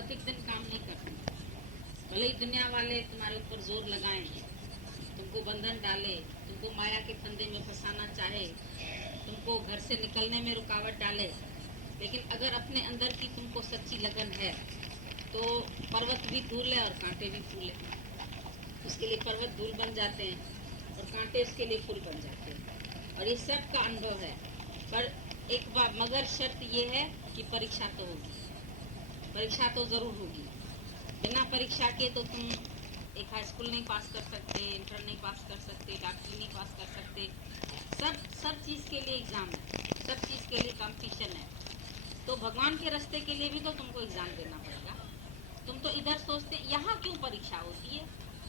भौतिक दिन काम नहीं करते। भले ही दुनिया वाले तुम्हारे ऊपर जोर लगाएं, तुमको बंधन डाले, तुमको माया के फंदे में फंसाना चाहे, तुमको घर से निकलने में रुकावट डाले, लेकिन अगर अपने अंदर की तुमको सच्ची लगन है तो पर्वत भी धूल है और कांटे भी फूल है। उसके लिए पर्वत धूल बन जाते हैं और कांटे उसके लिए फूल बन जाते हैं, और ये सब का अनुभव है। पर एक बार मगर शर्त ये है कि परीक्षा तो होगी, परीक्षा तो जरूर होगी। बिना परीक्षा के तो तुम एक हाई स्कूल नहीं पास कर सकते, इंटर नहीं पास कर सकते, डॉक्टरी नहीं पास कर सकते। सब चीज़ के लिए एग्जाम है, सब चीज़ के लिए कंपटीशन है। तो भगवान के रास्ते के लिए भी तो तुमको एग्जाम देना पड़ेगा। तुम तो इधर सोचते यहाँ क्यों परीक्षा होती है,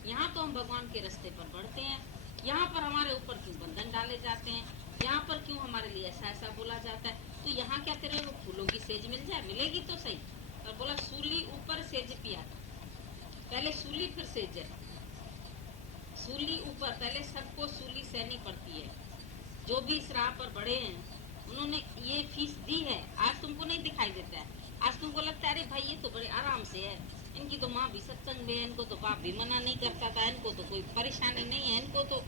यहाँ तो हम भगवान के रास्ते पर बढ़ते हैं, यहाँ पर हमारे ऊपर क्यों बंधन डाले जाते हैं, यहाँ पर क्यों हमारे लिए ऐसा ऐसा बोला जाता है। तो यहाँ क्या करे, वो फूलों की सेज मिल जाए, मिलेगी तो सही। और बोला सूली ऊपर सेज पिया, पहले सूली फिर सेज है। सूली ऊपर, पहले सबको सूली सहनी पड़ती है। जो भी इस राह पर बढ़े हैं उन्होंने ये फीस दी है। आज तुमको नहीं दिखाई देता है, आज तुमको लगता है अरे भाई ये तो बड़े आराम से है, इनकी तो माँ भी सत्संग में है, इनको तो बाप भी मना नहीं करता था, इनको तो कोई परेशानी नहीं है, इनको तो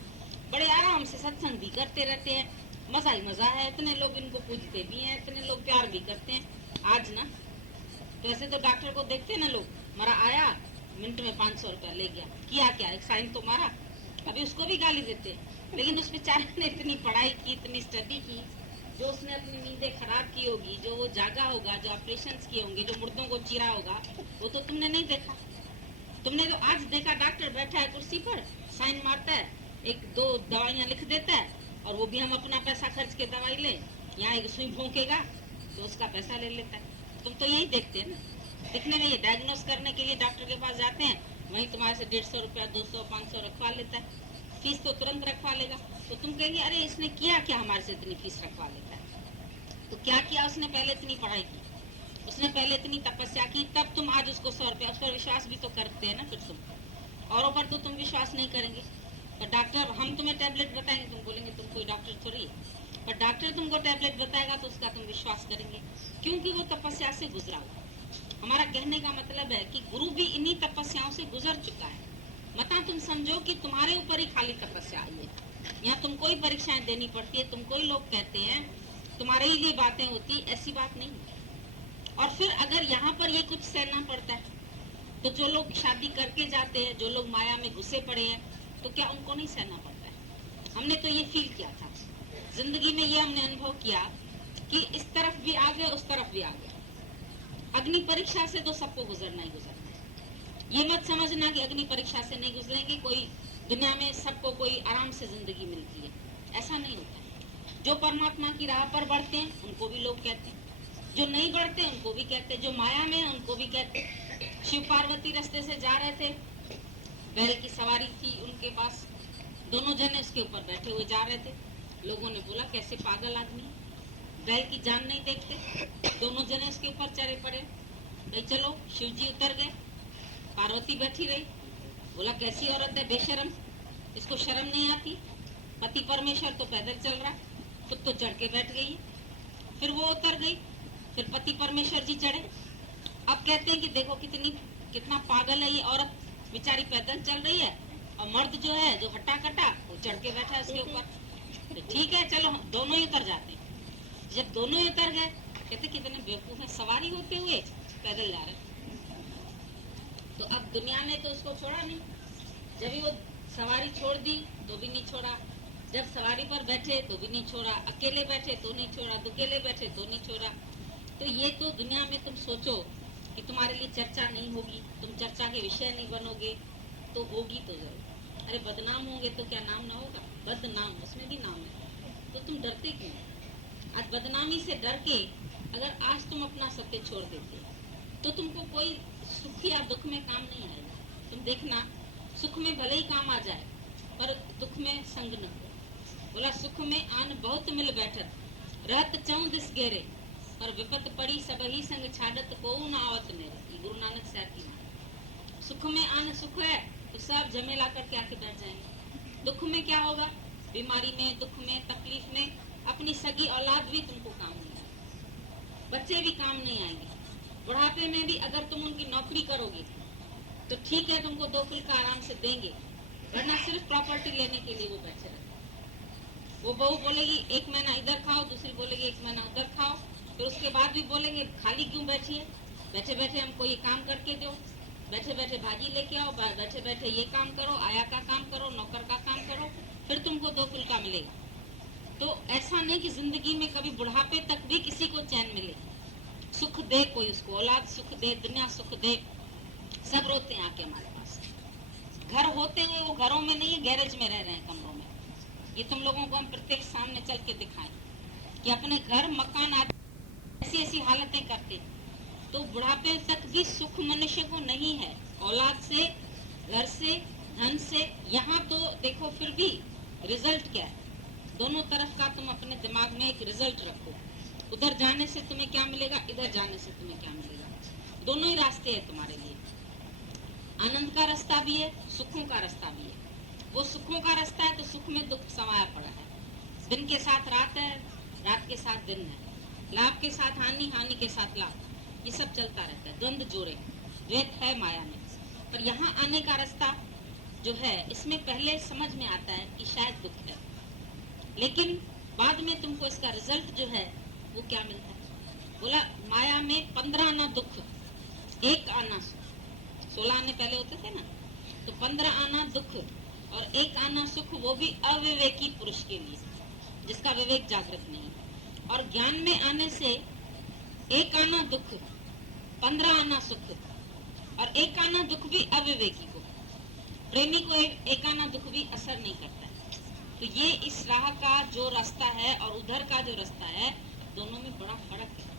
बड़े आराम से सत्संग भी करते रहते हैं, मजा ही मजा है, इतने लोग इनको पूजते भी हैं, इतने लोग प्यार भी करते हैं। आज ना तो ऐसे तो डॉक्टर को देखते ना लोग, मरा आया मिनट में 500 रुपया ले गया, किया क्या, एक साइन तो मारा, अभी उसको भी गाली देते। लेकिन उस बेचारे ने इतनी पढ़ाई की, इतनी स्टडी की, जो उसने अपनी नींदें खराब की होगी, जो वो जागा होगा, जो ऑपरेशन किए होंगे, जो मुर्दों को चीरा होगा, वो तो तुमने नहीं देखा। तुमने तो आज देखा डॉक्टर बैठा है कुर्सी पर, साइन मारता है, एक दो दवाइयाँ लिख देता है, और वो भी हम अपना पैसा खर्च के दवाई ले, यहाँ एक सुई भोंकेगा तो उसका पैसा ले लेता है। तुम तो यही देखते हैं ना, दिखने में ये डायग्नोस करने के लिए डॉक्टर के पास जाते हैं, वहीं तुम्हारे से 150 रुपया 200 500 रखवा लेता है, फीस तो तुरंत रखवा लेगा। तो तुम कहेंगे अरे इसने किया क्या हमारे से इतनी फीस रखवा लेता है। तो क्या किया उसने, पहले इतनी पढ़ाई की, उसने पहले इतनी तपस्या की, तब तुम आज उसको 100 रुपया, उस पर विश्वास भी तो करते हैं ना। फिर तुम औरों पर तो तुम विश्वास नहीं करेंगे, पर डॉक्टर हम तुम्हें टैबलेट बताएंगे, तुम बोलेंगे तुम कोई डॉक्टर थोड़ी है, पर डॉक्टर तुमको टैबलेट बताएगा तो उसका तुम विश्वास करेंगे, क्योंकि वो तपस्या से गुजरा हुआ। हमारा कहने का मतलब है कि गुरु भी इन्हीं तपस्याओं से गुजर चुका है। मता तुम समझो कि तुम्हारे ऊपर ही खाली तपस्या आई है, यहाँ तुमको ही परीक्षाएं देनी पड़ती है, तुमको ही लोग कहते हैं, तुम्हारे ही लिए बातें होती, ऐसी बात नहीं है। और फिर अगर यहाँ पर ये कुछ सहना पड़ता है तो जो लोग शादी करके जाते हैं, जो लोग माया में घुसे पड़े हैं, तो क्या उनको नहीं सहना पड़ता है। हमने तो ये फील किया था जिंदगी में, ये हमने अनुभव किया कि इस तरफ भी आ गए, उस तरफ भी आ गए। अग्नि परीक्षा से तो सबको गुजरना ही गुजरना है। ये मत समझना कि अग्नि परीक्षा से नहीं गुजरेंगे, कोई दुनिया में सबको कोई आराम से जिंदगी मिलती है, ऐसा नहीं होता है। जो परमात्मा की राह पर बढ़ते हैं उनको भी लोग कहते हैं, जो नहीं बढ़ते उनको भी कहते हैं, जो माया में है उनको भी कहते हैं। शिव पार्वती रास्ते से जा रहे थे, बैल की सवारी थी उनके पास, दोनों जने उसके ऊपर बैठे हुए जा रहे थे। लोगों ने बोला कैसे पागल आदमी, बैल की जान नहीं देखते, दोनों जने उसके ऊपर चढ़े पड़े। भाई चलो, शिव जी उतर गए, पार्वती बैठी रही। बोला कैसी औरत है बेशरम, इसको शर्म नहीं आती, पति परमेश्वर तो पैदल चल रहा, खुद तो चढ़ के बैठ गई। फिर वो उतर गई, फिर पति परमेश्वर जी चढ़े। अब कहते हैं कि देखो कितना पागल है ये औरत, बेचारी पैदल चल रही है, और मर्द जो है जो हट्टा कट्टा वो चढ़ के बैठा है उसके ऊपर। तो ठीक है चलो दोनों ही उतर जाते हैं। जब दोनों ही उतर गए, कहते कितने बेवकूफ है, सवारी होते हुए पैदल जा रहे। तो अब दुनिया ने तो उसको छोड़ा नहीं, जब वो सवारी छोड़ दी तो भी नहीं छोड़ा, जब सवारी पर बैठे तो भी नहीं छोड़ा, अकेले बैठे तो नहीं छोड़ा, दुकेले बैठे तो नहीं छोड़ा। तो ये तो दुनिया में तुम सोचो कि तुम्हारे लिए चर्चा नहीं होगी, तुम चर्चा के विषय नहीं बनोगे, तो होगी तो जरूर। अरे बदनाम होंगे तो क्या नाम ना होगा, बदनाम उसमें भी नाम है, तो तुम डरते क्यों। आज बदनामी से डर के अगर आज तुम अपना सत्य छोड़ देते तो तुमको कोई सुख या दुख में काम नहीं आएगा। तुम देखना, सुख में भले ही काम आ जाए पर दुख में संग न हो। बोला सुख में आन बहुत मिल बैठत, रहत चौं दिस घेरे, पर विपत पड़ी सब ही संग छाड़त को न आवत मेरे। गुरु नानक साहब की। सुख में आन सुख है तो सब झमेला करके आके बैठ जाएंगे। दुख में क्या होगा, बीमारी में, दुख में, तकलीफ में अपनी सगी औलाद भी तुमको काम नहीं आएगी, बच्चे भी काम नहीं आएंगे, बुढ़ापे में भी अगर तुम उनकी नौकरी करोगे तो ठीक है, तुमको 2 फुल्का आराम से देंगे, वरना सिर्फ प्रॉपर्टी लेने के लिए वो बैठे रहते। वो बहू बोलेगी 1 महीना इधर खाओ, दूसरी बोलेगी 1 महीना उधर खाओ, फिर उसके बाद भी बोलेंगे खाली क्यों बैठी है, बैठे बैठे हमको ये काम करके दो, बैठे बैठे भाजी लेके आओ, बैठे बैठे ये काम करो, आया का काम करो, नौकर का काम करो, फिर तुमको 2 फुल्का मिलेगा। तो ऐसा नहीं कि जिंदगी में कभी बुढ़ापे तक भी किसी को चैन मिले, सुख दे कोई उसको, औलाद सुख दे, दुनिया सुख दे। सब रोते हैं आके हमारे पास, घर होते हुए वो घरों में नहीं है, गैरेज में रह रहे हैं, कमरों में। ये तुम लोगों को हम प्रत्येक सामने चल के दिखाएं कि अपने घर मकान ऐसी ऐसी हालतें करते। तो बुढ़ापे तक भी सुख मनुष्य को नहीं है, औलाद से, घर से, धन से। यहाँ तो देखो फिर भी रिजल्ट क्या है, दोनों तरफ का तुम अपने दिमाग में एक रिजल्ट रखो। उधर जाने से तुम्हें क्या मिलेगा, इधर जाने से तुम्हें क्या मिलेगा। दोनों ही रास्ते हैं तुम्हारे लिए, आनंद का रास्ता भी है, सुखों का रास्ता भी है। वो सुखों का रास्ता है तो सुख में दुख समाया पड़ा है, दिन के साथ रात है, रात के साथ दिन है, लाभ के साथ हानि, हानि के साथ लाभ, ये सब चलता रहता है, द्वंद जोड़े, द्वैत है माया में। पर यहाँ आने का रास्ता जो है, इसमें पहले समझ में आता है कि शायद दुख है, लेकिन बाद में तुमको इसका रिजल्ट जो है वो क्या मिलता है। बोला माया में 15 आना दुख, 1 आना सुख। 16 आने पहले होते थे ना, तो 15 आना दुख और 1 आना सुख, वो भी अविवेकी पुरुष के लिए, जिसका विवेक जागृत नहीं। और ज्ञान में आने से 1 आना दुख, 15 आना सुख, और 1 आना दुख भी अविवेकी को, प्रेमी को 1 आना दुख भी असर नहीं करता है। तो ये इस राह का जो रास्ता है और उधर का जो रास्ता है, दोनों में बड़ा फर्क है।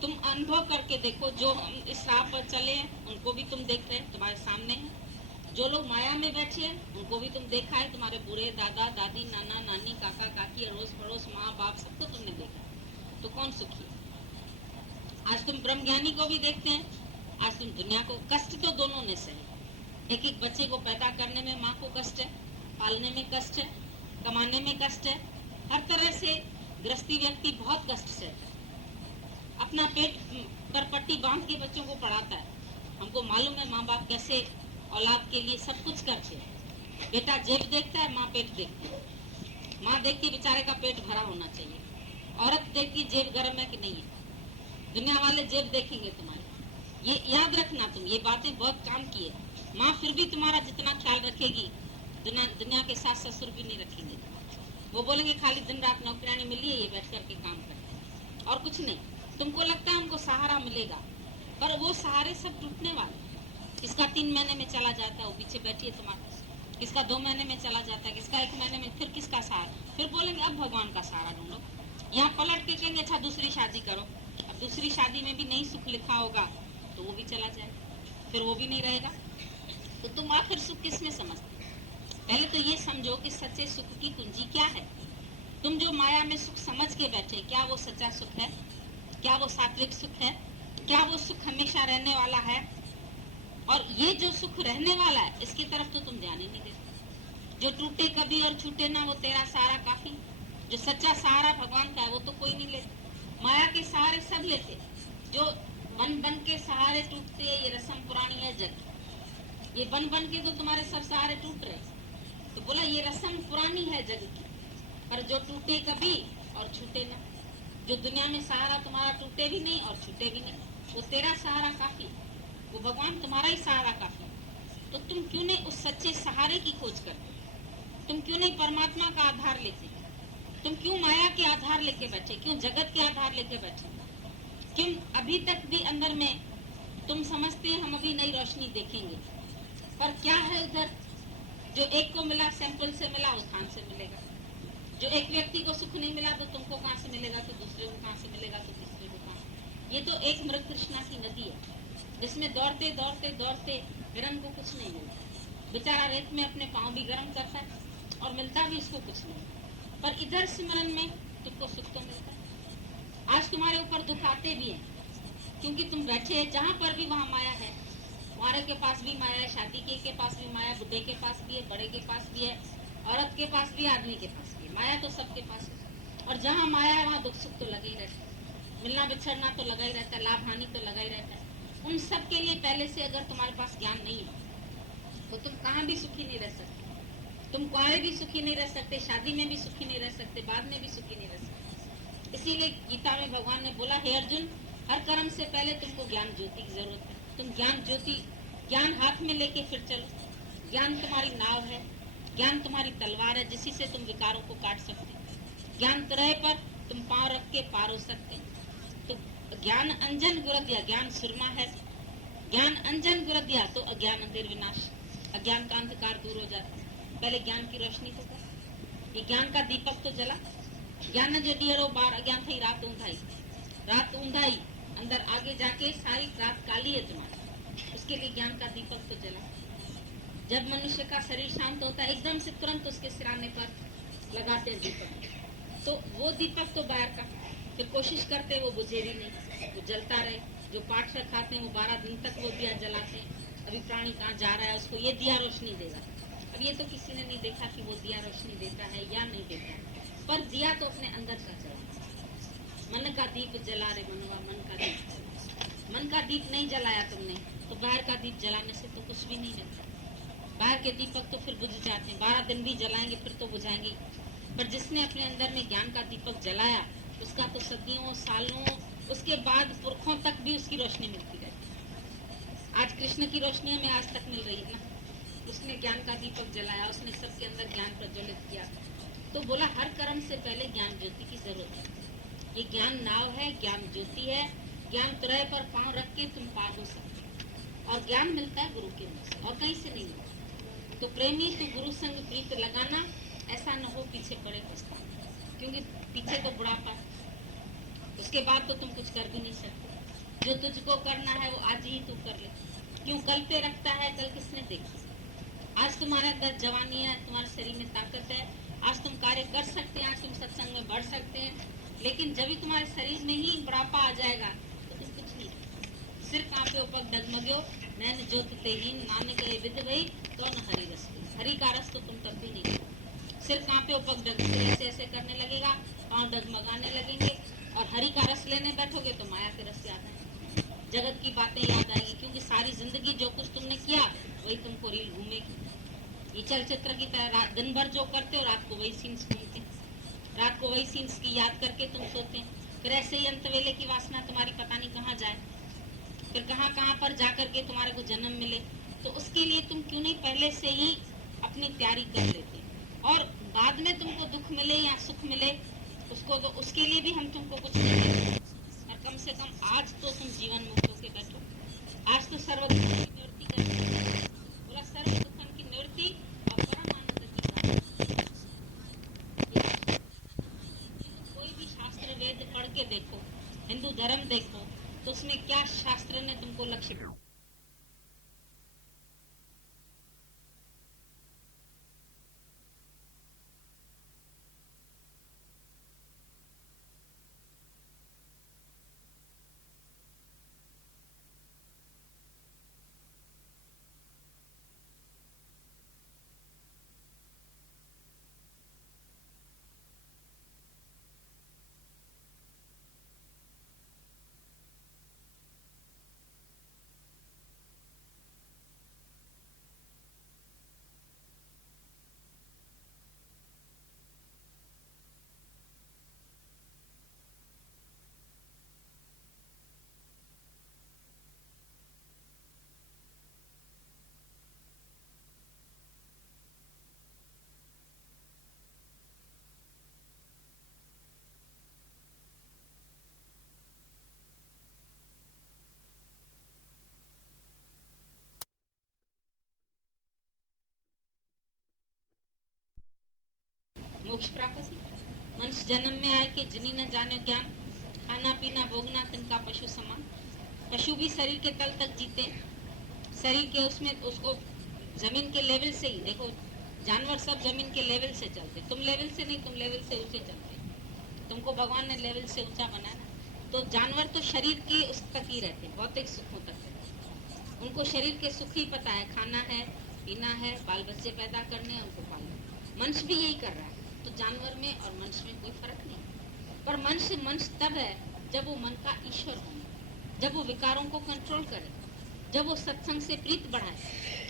तुम अनुभव करके देखो, जो हम इस राह पर चले हैं उनको भी तुम देख रहे हैं, तुम्हारे सामने हैं। जो लोग माया में बैठे हैं उनको भी तुम देखा है, तुम्हारे बूढ़े दादा दादी, नाना नानी, काका काकी, अड़ोस पड़ोस, माँ बाप, सबको तुमने देखा। तो कौन सुखी है? आज तुम ब्रह्मज्ञानी को भी देखते हैं, आज तुम दुनिया को। कष्ट तो दोनों ने सही, एक एक बच्चे को पैदा करने में माँ को कष्ट है, पालने में कष्ट है, कमाने में कष्ट है, हर तरह से गृहस्थी व्यक्ति बहुत कष्ट सहता है, अपना पेट पर पट्टी बांध के बच्चों को पढ़ाता है। हमको मालूम है माँ बाप कैसे औलाद के लिए सब कुछ करते हैं। बेटा जेब देखता है, माँ पेट देखती है। माँ देखती बेचारे का पेट भरा होना चाहिए, औरत देखती जेब गर्म है कि नहीं है। दुनिया वाले जेब देखेंगे तुम्हारी, ये याद रखना, तुम ये बातें बहुत काम की है। माँ फिर भी तुम्हारा जितना ख्याल रखेगी, दुनिया के सास ससुर भी नहीं रखेंगे। वो बोलेंगे खाली दिन रात नौकरानी मिली है, ये बैठ करके काम करते हैं और कुछ नहीं। तुमको लगता है हमको सहारा मिलेगा, पर वो सहारे सब टूटने वाले। किसका 3 महीने में चला जाता है, वो पीछे बैठी है तुम्हारे पास, किसका 2 महीने में चला जाता है, किसका 1 महीने में, फिर किसका सहारा। फिर बोलेंगे अब भगवान का सहारा ढूंढो। यहाँ पलट के कहेंगे अच्छा दूसरी शादी करो, अब दूसरी शादी में भी नहीं सुख लिखा होगा तो वो भी चला जाए, फिर वो भी नहीं रहेगा। तो तुम आखिर सुख किसमें समझते? पहले तो ये समझो कि सच्चे सुख की कुंजी क्या है। तुम जो माया में सुख समझ के बैठे, क्या वो सच्चा सुख है? क्या वो सात्विक सुख है? क्या वो सुख हमेशा रहने वाला है? और ये जो सुख रहने वाला है, इसकी तरफ तो तुम ध्यान ही नहीं देते। जो टूटे कभी और छूटे ना, वो तेरा सहारा काफी। जो सच्चा सहारा भगवान का है वो तो कोई नहीं लेता। माया के सहारे सब लेते, जो बन बन के सहारे टूटते, ये रस्म पुरानी है जग। ये बन बन के तो तुम्हारे सब सहारे टूट रहे। तो बोला ये रस्म पुरानी है जग की, पर जो टूटे कभी और छूटे ना। जो दुनिया में सहारा तुम्हारा टूटे भी नहीं और छूटे भी नहीं, वो तेरा सहारा काफी, वो भगवान तुम्हारा ही सहारा काफी। तो तुम क्यों नहीं उस सच्चे सहारे की खोज करते? तुम क्यों नहीं परमात्मा का आधार लेते? तुम क्यों माया के आधार लेके बैठे? क्यों जगत के आधार लेके बैठे? क्यों अभी तक भी अंदर में तुम समझते हैं हम अभी नई रोशनी देखेंगे, पर क्या है उधर? जो एक को मिला सैंपल से मिला, उस स्थान से मिलेगा। जो एक व्यक्ति को सुख नहीं मिला तो तुमको कहाँ से मिलेगा, तो दूसरे को कहाँ से मिलेगा, तो तीसरे को कहाँ। ये तो एक मृग तृष्णा की नदी है, जिसमें दौड़ते दौड़ते दौड़ते हिरण को कुछ नहीं मिलता। बेचारा रेत में अपने पाँव भी गर्म करता है और मिलता भी इसको कुछ नहीं। पर इधर सिमरन में तुमको सुख तो मिलता है। आज तुम्हारे ऊपर दुख आते भी हैं, क्योंकि तुम बैठे जहाँ पर भी वहाँ माया है। तुम्हारे के पास भी माया है, शादी के पास भी माया, बुढ़े के पास भी है, बड़े के पास भी है, औरत के पास भी, आदमी के पास भी। माया तो सबके पास है, और जहाँ माया है वहाँ दुख सुख तो लगे ही रहते। मिलना बिछड़ना तो लगा ही रहता है, लाभ हानि तो लगा ही रहता है। उन सब के लिए पहले से अगर तुम्हारे पास ज्ञान नहीं है तो तुम कहाँ भी सुखी नहीं रह सकते। तुम कुआरे भी सुखी नहीं रह सकते, शादी में भी सुखी नहीं रह सकते, बाद में भी सुखी नहीं रह सकते। इसीलिए गीता में भगवान ने बोला, हे अर्जुन, हर कर्म से पहले तुमको ज्ञान ज्योति की जरूरत है। तुम ज्ञान ज्योति, ज्ञान हाथ में लेके फिर चलो। ज्ञान तुम्हारी नाव है, ज्ञान तुम्हारी तलवार है, जिसी से तुम विकारों को काट सकते। ज्ञान तरह पर तुम पांव रख के पार हो सकते। तो ज्ञान अंजन गुरदिया, ज्ञान सुरमा है। ज्ञान अंजन गुरदिया तो अज्ञान अंधेर विनाश, अज्ञान का अंधकार दूर हो जाता है। पहले ज्ञान की रोशनी तो कर, ये ज्ञान का दीपक तो जला। ज्ञान जो डियरो बार अज्ञान थी रात ऊंधाई, रात ऊंधाई अंदर आगे जाके सारी रात काली है तुम्हारी, उसके लिए ज्ञान का दीपक तो जला। जब मनुष्य का शरीर शांत होता है एकदम से तुरंत उसके सिराने पर लगाते हैं दीपक, तो वो दीपक तो बाहर का, फिर कोशिश करते वो बुझे भी नहीं, वो जलता रहे। जो पाठ रखाते हैं वो 12 दिन तक वो दिया जलाते हैं। अभी प्राणी कहाँ जा रहा है, उसको ये दिया रोशनी देगा। अब ये तो किसी ने नहीं देखा कि वो दिया रोशनी देता है या नहीं देता, पर दिया तो अपने अंदर का जला। मन का दीप जला रे मनवा, मन का दीप, मन का दीप नहीं जलाया तुमने तो बाहर का दीप जलाने से तो कुछ भी नहीं मिलता। बाहर के दीपक तो फिर बुझ जाते हैं, 12 दिन भी जलाएंगे फिर तो बुझाएंगे। पर जिसने अपने अंदर में ज्ञान का दीपक जलाया, उसका तो सदियों सालों, उसके बाद पुरखों तक भी उसकी रोशनी मिलती रहती। आज कृष्ण की रोशनी हमें आज तक मिल रही है ना। उसने ज्ञान का दीपक जलाया, उसने सबके अंदर ज्ञान प्रज्वलित किया। तो बोला हर कर्म से पहले ज्ञान ज्योति की जरूरत है। ये ज्ञान नाव है, ज्ञान ज्योति है। ज्ञान त्रय पर पांव रख के तुम पार हो सकते, और ज्ञान मिलता है गुरु के मुंह से, और कहीं से नहीं मिलता। तो प्रेमी तू गुरु संग प्रीत लगाना, ऐसा न हो पीछे पड़े पछताना, क्योंकि पीछे तो बुढ़ापा, उसके बाद तो तुम कुछ कर भी नहीं सकते। जो तुझको करना है वो आज ही तू कर ले। क्यों कल पे रखता है, कल किसने देखा। आज तुम्हारे अंदर जवानी है, तुम्हारे शरीर में ताकत है, आज तुम कार्य कर सकते हैं, आज तुम सत्संग में बढ़ सकते हैं। लेकिन जब भी तुम्हारे शरीर में ही बुढ़ापा आ जाएगा तो तुम कुछ नहीं। सिर कांपे उपक डगमग्यो, नैन ज्योतिते हीन, नानक ए विद भई तो न हरि रस। हरि का रस तो तुम तब भी नहीं। सिर कांपे उपक डग, ऐसे ऐसे करने लगेगा, पांव डगमगाने लगेंगे, और हरि का रस लेने बैठोगे तो माया के रस याद आएंगे, जगत की बातें याद आएंगी। क्योंकि सारी जिंदगी जो कुछ तुमने किया वही तुमको रील घूमेगी। ये चलचित्र की तरह दिन भर जो करते हो, रात को वही सीन्स घूमते, रात को वही सीन्स की याद करके तुम सोते हैं। फिर ऐसे ही अंत वेले की वासना तुम्हारी पता नहीं कहाँ जाए, फिर कहाँ कहाँ पर जा करके तुम्हारे को जन्म मिले। तो उसके लिए तुम क्यों नहीं पहले से ही अपनी तैयारी कर लेते, और बाद में तुमको दुख मिले या सुख मिले उसको, तो उसके लिए भी हम तुमको कुछ नहीं देते। और कम से कम आज तो तुम जीवन मुक्त होके बैठो। आज तो सर्व दुखन की निवृत्ति करें, बोला सर्व दुखन की निवृत्ति और परम आनंद की प्राप्ति। कोई भी शास्त्र वेद पढ़ के देखो, हिंदू धर्म देखो, तो उसमें क्या शास्त्र ने तुमको लक्ष्य दिया। मोक्ष प्राप्त। मनुष्य जन्म में आए कि जिनी न जाने ज्ञान, खाना पीना भोगना तिनका पशु समान। पशु भी शरीर के तल तक जीते, शरीर के उसमें उसको जमीन के लेवल से ही देखो। जानवर सब जमीन के लेवल से चलते, तुम लेवल से नहीं, तुम लेवल से ऊंचे चलते। तुमको भगवान ने लेवल से ऊंचा बनाया। तो जानवर तो शरीर के उस तक ही रहते, भौतिक सुखों तक। उनको शरीर के सुख ही पता है, खाना है, पीना है, बाल बच्चे पैदा करने हैं, उनको पालना। मनुष्य भी यही कर रहा है। तो जानवर में और मनुष्य में कोई फर्क नहीं। पर मनुष्य तब है जब वो मन का ईश्वर हो, जब वो विकारों को कंट्रोल करे, जब वो सत्संग से प्रीत बढ़ाए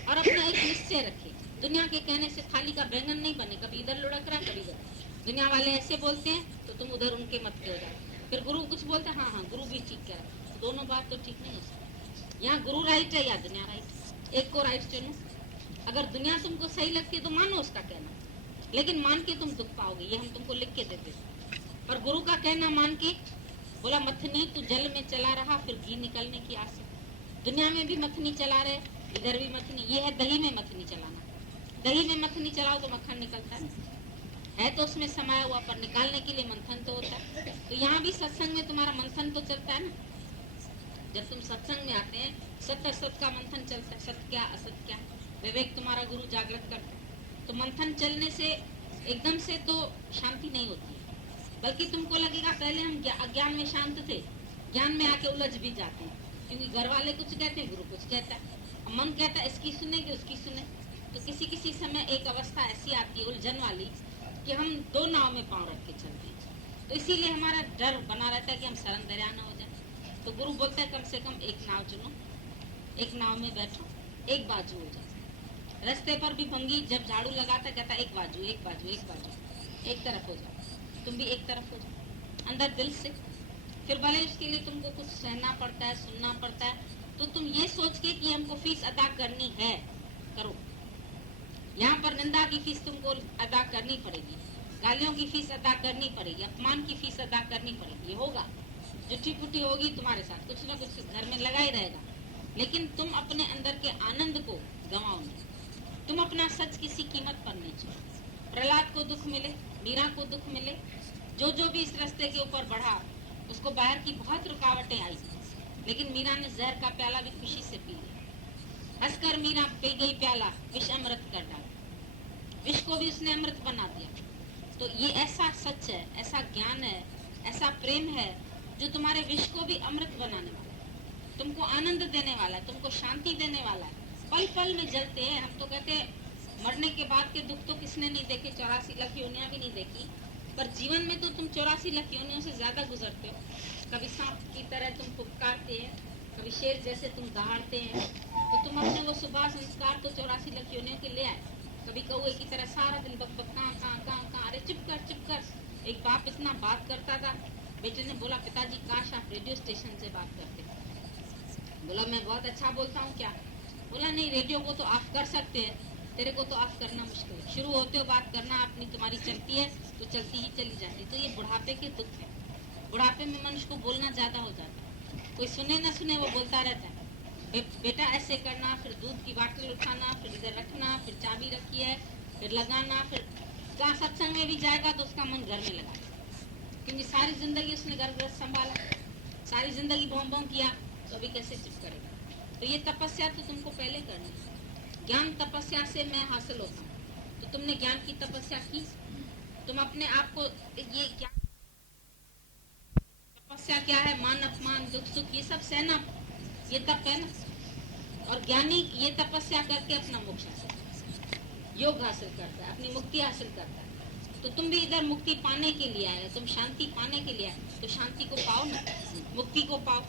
और अपना एक निश्चय रखे। दुनिया के कहने से थाली का बैंगन नहीं बने, कभी इधर लुढ़क रहा कभी इधर। दुनिया वाले ऐसे बोलते हैं तो तुम उधर उनके मत पे हो जाओ। फिर गुरु कुछ बोलते हैं, हाँ हाँ गुरु भी ठीक कह रहा है, तो दोनों बात तो ठीक नहीं हो सकती। यहाँ गुरु राइट है या दुनिया राइट, एक को राइट चुनो। अगर दुनिया तुमको सही लगती है तो मानो उसका कहना, लेकिन मान के तुम दुख पाओगे, ये हम तुमको लिख के देते। और गुरु का कहना मान के बोला, मथनी तू जल में चला रहा फिर घी निकलने की आस। दुनिया में भी मथनी चला रहे, इधर भी मथनी। ये है दही में मथनी चलाना। दही में मथनी चलाओ तो मक्खन निकलता है तो उसमें समाया हुआ, पर निकालने के लिए मंथन तो होता है। तो यहाँ भी सत्संग में तुम्हारा मंथन तो चलता है ना। जब तुम सत्संग में आते हैं, सत्य असत का मंथन चलता है, सत्य क्या असत क्या, विवेक तुम्हारा गुरु जागृत करता है। तो मंथन चलने से एकदम से तो शांति नहीं होती है, बल्कि तुमको लगेगा पहले हम अज्ञान में शांत थे, ज्ञान में आके उलझ भी जाते हैं। क्योंकि घर वाले कुछ कहते हैं, गुरु कुछ कहता है, मन कहता है इसकी सुने कि उसकी सुने। तो किसी किसी समय एक अवस्था ऐसी आती है उलझन वाली कि हम दो नाव में पांव रख के चलते हैं। तो इसीलिए हमारा डर बना रहता है कि हम शरण दरिया न हो जाए। तो गुरु बोलता है कम से कम एक नाव चुनो, एक नाव में बैठो, एक बाजू हो जाए। रास्ते पर भी भंगी जब झाड़ू लगाता कहता एक बाजू एक बाजू एक बाजू, एक तरफ हो जाओ, तुम भी एक तरफ हो जाओ अंदर दिल से। फिर भले उसके लिए तुमको कुछ सहना पड़ता है, सुनना पड़ता है, तो तुम ये सोच के कि हमको फीस अदा करनी है, करो। यहाँ पर निंदा की फीस तुमको अदा करनी पड़ेगी, गालियों की फीस अदा करनी पड़ेगी, अपमान की फीस अदा करनी पड़ेगी। ये होगा, जुटी फुटी होगी तुम्हारे साथ, कुछ ना कुछ घर में लगा ही रहेगा। लेकिन तुम अपने अंदर के आनंद को गंवाओ नहीं, तुम अपना सच किसी कीमत पर नहीं छोड़ो। प्रहलाद को दुख मिले, मीरा को दुख मिले, जो भी इस रास्ते के ऊपर बढ़ा उसको बाहर की बहुत रुकावटें आई, लेकिन मीरा ने जहर का प्याला भी खुशी से पी लिया। हंसकर मीरा पी गई प्याला, विष अमृत कर डाला, विष को भी उसने अमृत बना दिया। तो ये ऐसा सच है, ऐसा ज्ञान है, ऐसा प्रेम है जो तुम्हारे विष को भी अमृत बनाने वाला है, तुमको आनंद देने वाला है, तुमको शांति देने वाला है। पल पल में जलते हैं। हम तो कहते हैं मरने के बाद के दुख तो किसने नहीं देखे, 84 लाख योनियां भी नहीं देखी, पर जीवन में तो तुम 84 लाख योनियों से ज्यादा गुजरते हो। कभी सांप की तरह तुम फुफकारते हैं, कभी शेर जैसे तुम दहाड़ते हैं। तो तुम अपने वो सुबह संस्कार तो 84 लाख योनियों के ले आए। कभी कौए की तरह सारा दिन बक बक कहाँ, अरे चुप कर। एक बाप इतना बात करता था, बेटे ने बोला पिताजी काश आप रेडियो स्टेशन से बात करते। बोला मैं बहुत अच्छा बोलता हूँ क्या? बोला नहीं, रेडियो को तो ऑफ कर सकते हैं, तेरे को तो ऑफ करना मुश्किल है। शुरू होते हो बात करना अपनी, तुम्हारी चलती है तो चलती ही चली जाती। तो ये बुढ़ापे के दुख है। बुढ़ापे में मनुष्य को बोलना ज्यादा हो जाता है, कोई सुने न सुने वो बोलता रहता है। बेटा ऐसे करना, फिर दूध की बाटली उठाना, फिर इधर रखना, फिर चाबी रखी है, फिर लगाना, फिर कहाँ सत्संग में भी जाएगा तो उसका मन घर में लगा, क्योंकि सारी जिंदगी उसने घर गृहस्थ संभाला, सारी जिंदगी भों भों किया, तो अभी कैसे चुप करेगा? तो ये तपस्या तो तुमको पहले करनी है। ज्ञान तपस्या से मैं हासिल होता हूँ, तो तुमने ज्ञान की तपस्या की, तुम अपने आप को ये क्या तपस्या क्या है? मान अपमान दुख सुख ये सब सहना, ये तप है ना। और ज्ञानी ये तपस्या करके अपना मोक्ष हासिल करता है, योग हासिल करता है, अपनी मुक्ति हासिल करता है। तो तुम भी इधर मुक्ति पाने के लिए आए, तुम शांति पाने के लिए आए, तो शांति को पाओ ना, मुक्ति को पाओ।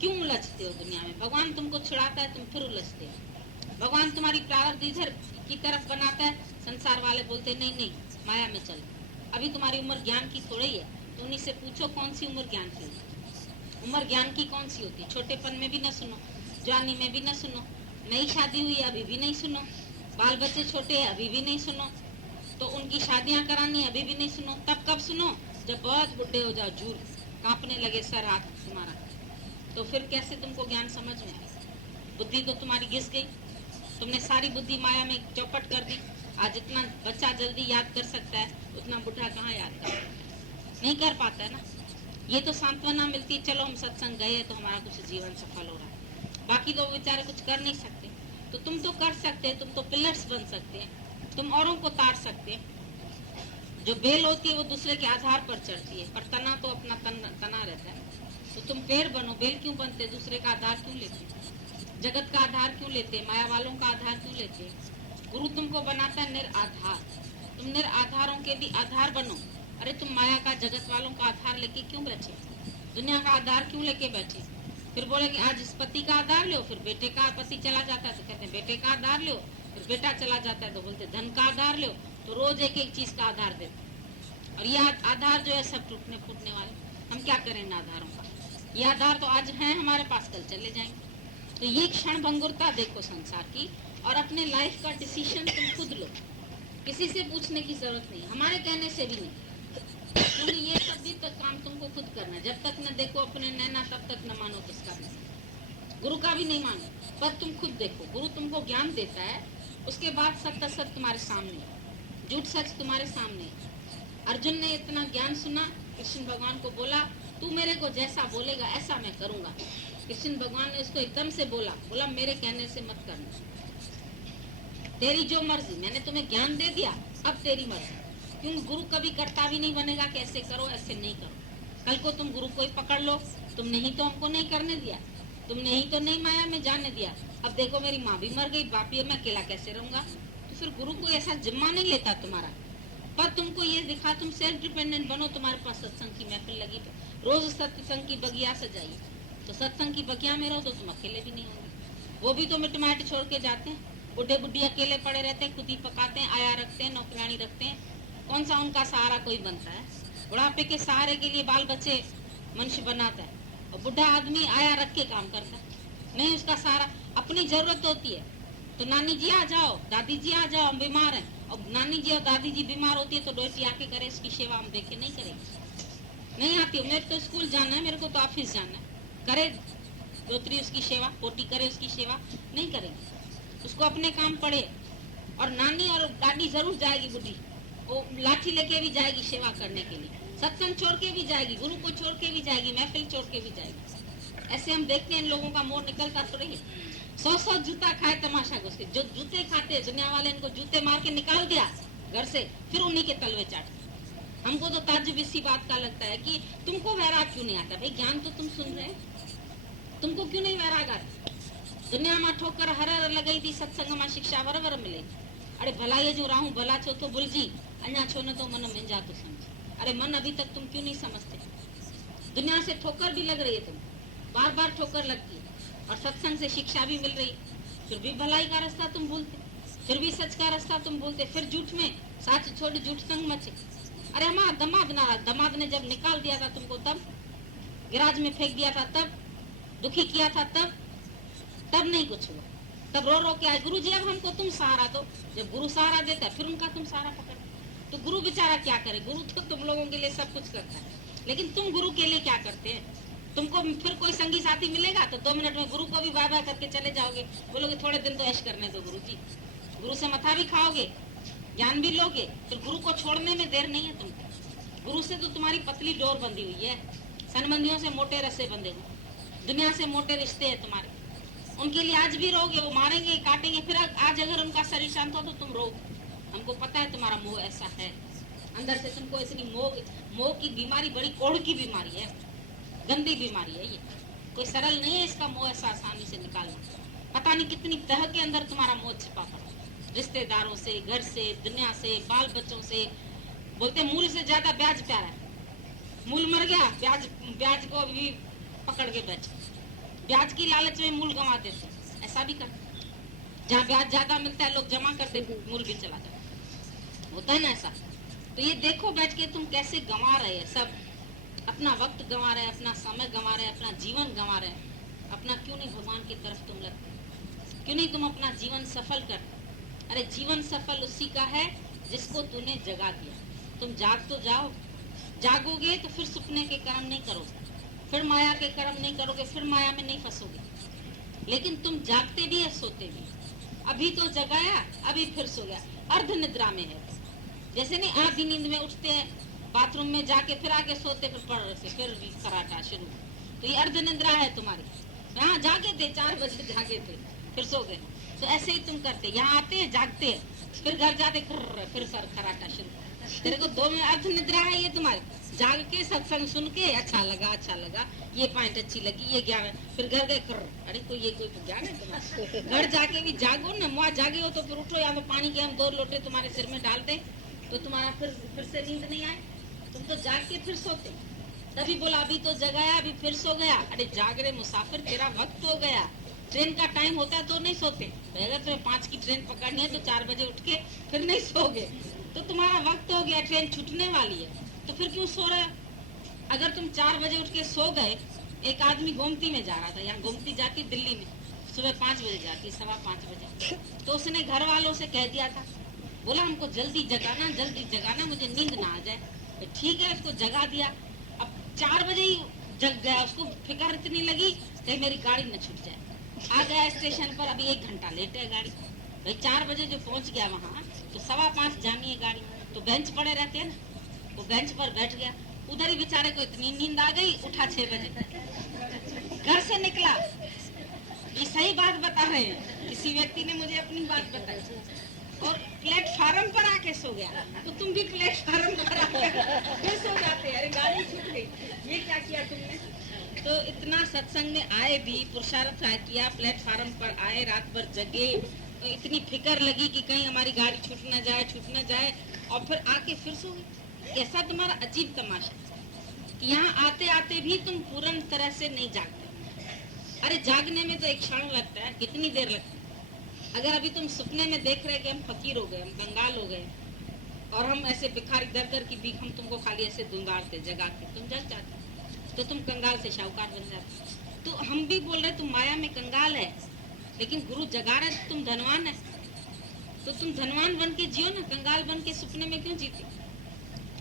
क्यों उलझते हो दुनिया में? भगवान तुमको छुड़ाता है, तुम फिर उलझते हो। भगवान तुम्हारी प्रारब्ध इधर की तरफ बनाता है, संसार वाले बोलते नहीं नहीं माया में चल। अभी तुम्हारी उम्र ज्ञान की थोड़ी है, तो उन्हीं से पूछो कौन सी उम्र ज्ञान की होती? उम्र ज्ञान की कौन सी होती? छोटेपन में भी न सुनो, जवानी में भी न सुनो, नई शादी हुई अभी भी नहीं सुनो, बाल बच्चे छोटे हैं अभी भी नहीं सुनो, तो उनकी शादियां करानी अभी भी नहीं सुनो। तब कब सुनो? जब बहुत बुढ़े हो जाओ, झूर कांपने लगे सर हाथ तुम्हारा, तो फिर कैसे तुमको ज्ञान समझ में आए? बुद्धि तो तुम्हारी घिस गई, तुमने सारी बुद्धि माया में चौपट कर दी। आज जितना बच्चा जल्दी याद कर सकता है, उतना बुढ़ा कहाँ याद कर, नहीं कर पाता है ना। ये तो सांत्वना मिलती है, चलो हम सत्संग गए तो हमारा कुछ जीवन सफल हो रहा है, बाकी तो बेचारे कुछ कर नहीं सकते। तो तुम तो कर सकते हैं, तुम तो पिलर्स बन सकते हैं, तुम औरों को तार सकते हैं। जो बेल होती है वो दूसरे के आधार पर चढ़ती है, पर तना तो अपना तना रहता है। तो तुम पेड़ बनो, बेल क्यों बनते? दूसरे का आधार क्यों लेते? जगत का आधार क्यों लेते? माया वालों का आधार क्यों लेते? गुरु तुमको बनाता है निराधार, तुम निराधारों के भी आधार बनो। अरे तुम माया का, जगत वालों का आधार लेके क्यों बचे? दुनिया का आधार क्यों लेके बैठे? फिर बोलेंगे आज इस पति का आधार लो, फिर बेटे का पति चला जाता है तो कहते हैं बेटे का आधार लो, फिर बेटा चला जाता है तो बोलते धन का आधार लो। तो रोज एक एक चीज का आधार देते, और ये आधार जो है सब टूटने फूटने वाले। हम क्या करें इन आधारों का? ये आधार तो आज है हमारे पास, कल चले जाएंगे। तो ये क्षण भंगुरता देखो संसार की, और अपने लाइफ का डिसीजन तुम खुद लो, किसी से पूछने की जरूरत नहीं, हमारे कहने से भी नहीं, क्योंकि ये सब भी तक काम तुमको खुद करना है। जब तक न देखो अपने नैना तब तक न मानो किसका भी, गुरु का भी नहीं मानो, पर तुम खुद देखो। गुरु तुमको ज्ञान देता है, उसके बाद सत्य सत्य तुम्हारे सामने, झूठ सच तुम्हारे सामने। अर्जुन ने इतना ज्ञान सुना, कृष्ण भगवान को बोला तू मेरे को जैसा बोलेगा ऐसा मैं करूंगा। कृष्ण भगवान ने उसको एकदम से बोला मेरे कहने से मत करना, तेरी जो मर्जी, मैंने तुम्हें ज्ञान दे दिया, अब तेरी मर्जी। क्योंकि गुरु कभी करता भी नहीं बनेगा कि ऐसे करो ऐसे नहीं करो। कल को तुम गुरु को ही पकड़ लो, तुमने ही तो हमको नहीं करने दिया, तुमने ही तो नहीं माया में जाने दिया। अब देखो मेरी माँ भी मर गई, बाप भी, मैं अकेला कैसे रहूंगा? तो फिर गुरु को ऐसा जिम्मा नहीं लेता तुम्हारा, पर तुमको ये दिखा तुम सेल्फ डिपेंडेंट बनो। तुम्हारे पास सत्संग की महफिल लगी तो रोज सत्संग की बगिया सजाइए, तो सत्संग की बगिया में रहो तो तुम अकेले भी नहीं होंगे। वो भी तो मिट माट छोड़ के जाते हैं, बुढ़े बुढ़ी अकेले पड़े रहते हैं, खुद ही पकाते हैं, आया रखते हैं, नौकरानी रखते हैं। कौन सा उनका सहारा कोई बनता है? बुढ़ापे के सहारे के लिए बाल बच्चे मनुष्य बनाता है, और बुढ़ा आदमी आया रख के काम करता है। नहीं, उसका सहारा अपनी जरूरत होती है तो नानी जी आ जाओ, दादी जी आ जाओ, हम बीमार हैं, और नानी जी और दादी जी बीमार होती है तो बेटी आके करे इसकी सेवा, हम देखे नहीं करेंगे, नहीं आती। मेरे तो स्कूल जाना है, मेरे को तो ऑफिस जाना है, करे दोतरी उसकी सेवा, पोटी करे उसकी सेवा, नहीं करेंगे, उसको अपने काम पड़े। और नानी और दादी जरूर जाएगी बुढ़ी, वो लाठी लेके भी जाएगी सेवा करने के लिए, सत्संग छोड़ के भी जाएगी, गुरु को छोड़ के भी जाएगी, महफिल छोड़ के भी जाएगी। ऐसे हम देखते हैं इन लोगों का मोह निकलता तो रही। 100 जूता खाए तमाशा घुसके, जो जूते खाते दुनिया वाले इनको जूते मार के निकाल दिया घर से, फिर उन्हीं के तलवे चाटते। हमको तो ताज्जुब इसी बात का लगता है कि तुमको वैराग क्यों नहीं आता? भाई ज्ञान तो तुम सुन रहे, तुमको क्यों नहीं वैराग आता? दुनिया में ठोकर हर हर लगाई थी, सत्संग में शिक्षा वर मिलेगी। अरे भला ये जो राहू भला छो तो बुलजी, अन्या छो न तो मन में जा तो समझ। अरे मन अभी तक तुम क्यों नहीं समझते? दुनिया से ठोकर भी लग रही है, तुम बार बार ठोकर लगती है, और सत्संग से शिक्षा भी मिल रही, फिर भी भलाई का रास्ता तुम भूलते, फिर भी सच का रास्ता तुम भूलते, फिर झूठ में सच छोड़ झूठ संग मचे। अरे हमारा दमाद ने जब निकाल दिया था तुमको, तब गिराज में फेंक दिया था, तब दुखी किया था, तब नहीं कुछ हुआ, तब रो रो के आए गुरु जी अब हमको तुम सहारा दो। जब गुरु सहारा देता है फिर उनका तुम सहारा पकड़, तो गुरु बेचारा क्या करे? गुरु तो तुम लोगों के लिए सब कुछ करता है, लेकिन तुम गुरु के लिए क्या करते हैं? तुमको फिर कोई संगी साथी मिलेगा तो 2 मिनट में गुरु को भी बाय बाय करके चले जाओगे, बोलोगे थोड़े दिन तो ऐश करने दो गुरु जी। गुरु से मथा भी खाओगे, ज्ञान भी लोगे, फिर गुरु को छोड़ने में देर नहीं है तुमको। गुरु से तो तुम्हारी पतली डोर बंधी हुई है, सनबंदियों से मोटे रस्से बंधे हुए, दुनिया से मोटे रिश्ते हैं तुम्हारे, उनके लिए आज भी रहोगे, वो मारेंगे काटेंगे, फिर आज अगर उनका शरीर शांत हो तो तुम रहोगे। हमको पता है तुम्हारा मोह ऐसा है, अंदर से तुमको इतनी मोह की बीमारी बड़ी कोढ़ की बीमारी है, गंदी बीमारी है ये, कोई सरल नहीं है इसका मोह ऐसा आसानी से निकालना। पता नहीं कितनी तह के अंदर तुम्हारा मोह छिपा पड़ा, रिश्तेदारों से, घर से, दुनिया से, बाल बच्चों से। बोलते मूल से ज्यादा ब्याज प्यारा है, मूल मर गया, ब्याज को भी पकड़ के बैठे, ब्याज की लालच में मूल गंवा देते, ऐसा भी करते। जहाँ ब्याज ज्यादा मिलता है लोग जमा करते, मूल भी चला जाता, होता है ना ऐसा। तो ये देखो बैठ के तुम कैसे गंवा रहे हैं, सब अपना वक्त गंवा रहे हैं, अपना समय गंवा रहे हैं, अपना जीवन गंवा रहे हैं। अपना क्यों नहीं भगवान की तरफ तुम लगते? क्यों नहीं तुम अपना जीवन सफल करते? अरे जीवन सफल उसी का है जिसको तूने जगा दिया। तुम जाग तो जाओ, जागोगे तो फिर सपने के कर्म नहीं करोगे, फिर माया के कर्म नहीं करोगे, फिर माया में नहीं फंसोगे। लेकिन तुम जागते भी है, सोते भी। अभी तो जगाया, अभी फिर सो गया, अर्ध निद्रा में है। जैसे नहीं आधी नींद में उठते हैं, बाथरूम में जाके फिर आके सोते, फिर पढ़ रहे, फिर कराटा शुरू, तो ये अर्ध निद्रा है तुम्हारी। यहाँ जागे थे 4 बजे जागे थे, फिर सो गए। तो ऐसे ही तुम करते, यहाँ आते हैं, जागते हैं, फिर घर जाते, फिर सर खराटा शुरू। तेरे को 2 में अर्ध निद्रा है ये तुम्हारी। जाग के सत्संग सुन के अच्छा लगा, ये पॉइंट अच्छी लगी, ये ज्ञान, फिर घर गए कर, अरे कोई ज्ञान है तुम्हारा। घर जाके भी जागो ना, मुआ जागे हो तो फिर उठो, या तो पानी के हम 2 लोटे तुम्हारे सिर में डाल दे तो तुम्हारा फिर से नींद नहीं आए। तुम तो जाग के फिर सोते, तभी बोला अभी तो जगाया, अभी फिर सो गया। अरे जाग रहे मुसाफिर, तेरा वक्त हो गया। ट्रेन का टाइम होता तो नहीं सोते। अगर तुम्हें 5 की ट्रेन पकड़नी है तो 4 बजे उठ के फिर नहीं सोगे। तो तुम्हारा वक्त हो गया, ट्रेन छूटने वाली है, तो फिर क्यों सो रहे? अगर तुम 4 बजे उठ के सो गए, एक आदमी गोमती में जा रहा था, यहाँ गोमती जाती दिल्ली में, सुबह 5 बजे जाती, 5:15 बजे, तो उसने घर वालों से कह दिया था, बोला हमको जल्दी जगाना, मुझे नींद ना आ जाए। ठीक है, उसको जगा दिया। अब 4 बजे ही जग गया, उसको फिक्र इतनी लगी कहीं मेरी गाड़ी न छूट जाए। आ गया स्टेशन पर, अभी 1 घंटा लेट है गाड़ी। भाई 4 बजे जो पहुंच गया वहाँ, तो 5:15 जानी है गाड़ी, तो बेंच पड़े रहते हैं ना, वो बेंच पर बैठ गया। उधर ही बेचारे को इतनी नींद आ गई, उठा 6 बजे, घर से निकला। ये सही बात बता रहे हैं, किसी व्यक्ति ने मुझे अपनी बात बताई, और प्लेटफार्म पर आके सो गया। तो तुम भी प्लेटफार्म पर आके फिर सो जाते हैं, अरे गाड़ी छूट गई, ये क्या किया तुमने? तो इतना सत्संग में आए भी, पुरुषार्थ किया, प्लेटफार्म पर आए, रात भर जगे, तो इतनी फिक्र लगी कि कहीं हमारी गाड़ी छूट न जाए, और फिर आके फिर सो गई। ऐसा तुम्हारा अजीब तमाशा, यहाँ आते आते भी तुम पूर्ण तरह से नहीं जागते। अरे जागने में तो एक क्षण लगता है, कितनी देर लगती है? अगर अभी तुम सपने में देख रहे कि हम फकीर हो गए, हम कंगाल हो गए, और हम ऐसे भिखारी दर दर की भीख, हम तुमको खाली ऐसे धुंधारते जगाते, तुम जग जाते, तो तुम कंगाल से शाहूकार बन जाते। तो हम भी बोल रहे तुम माया में कंगाल है, लेकिन गुरु जगा रहे तो तुम धनवान है, तो तुम धनवान बन के जियो ना, कंगाल बन के सपने में क्यों जीते?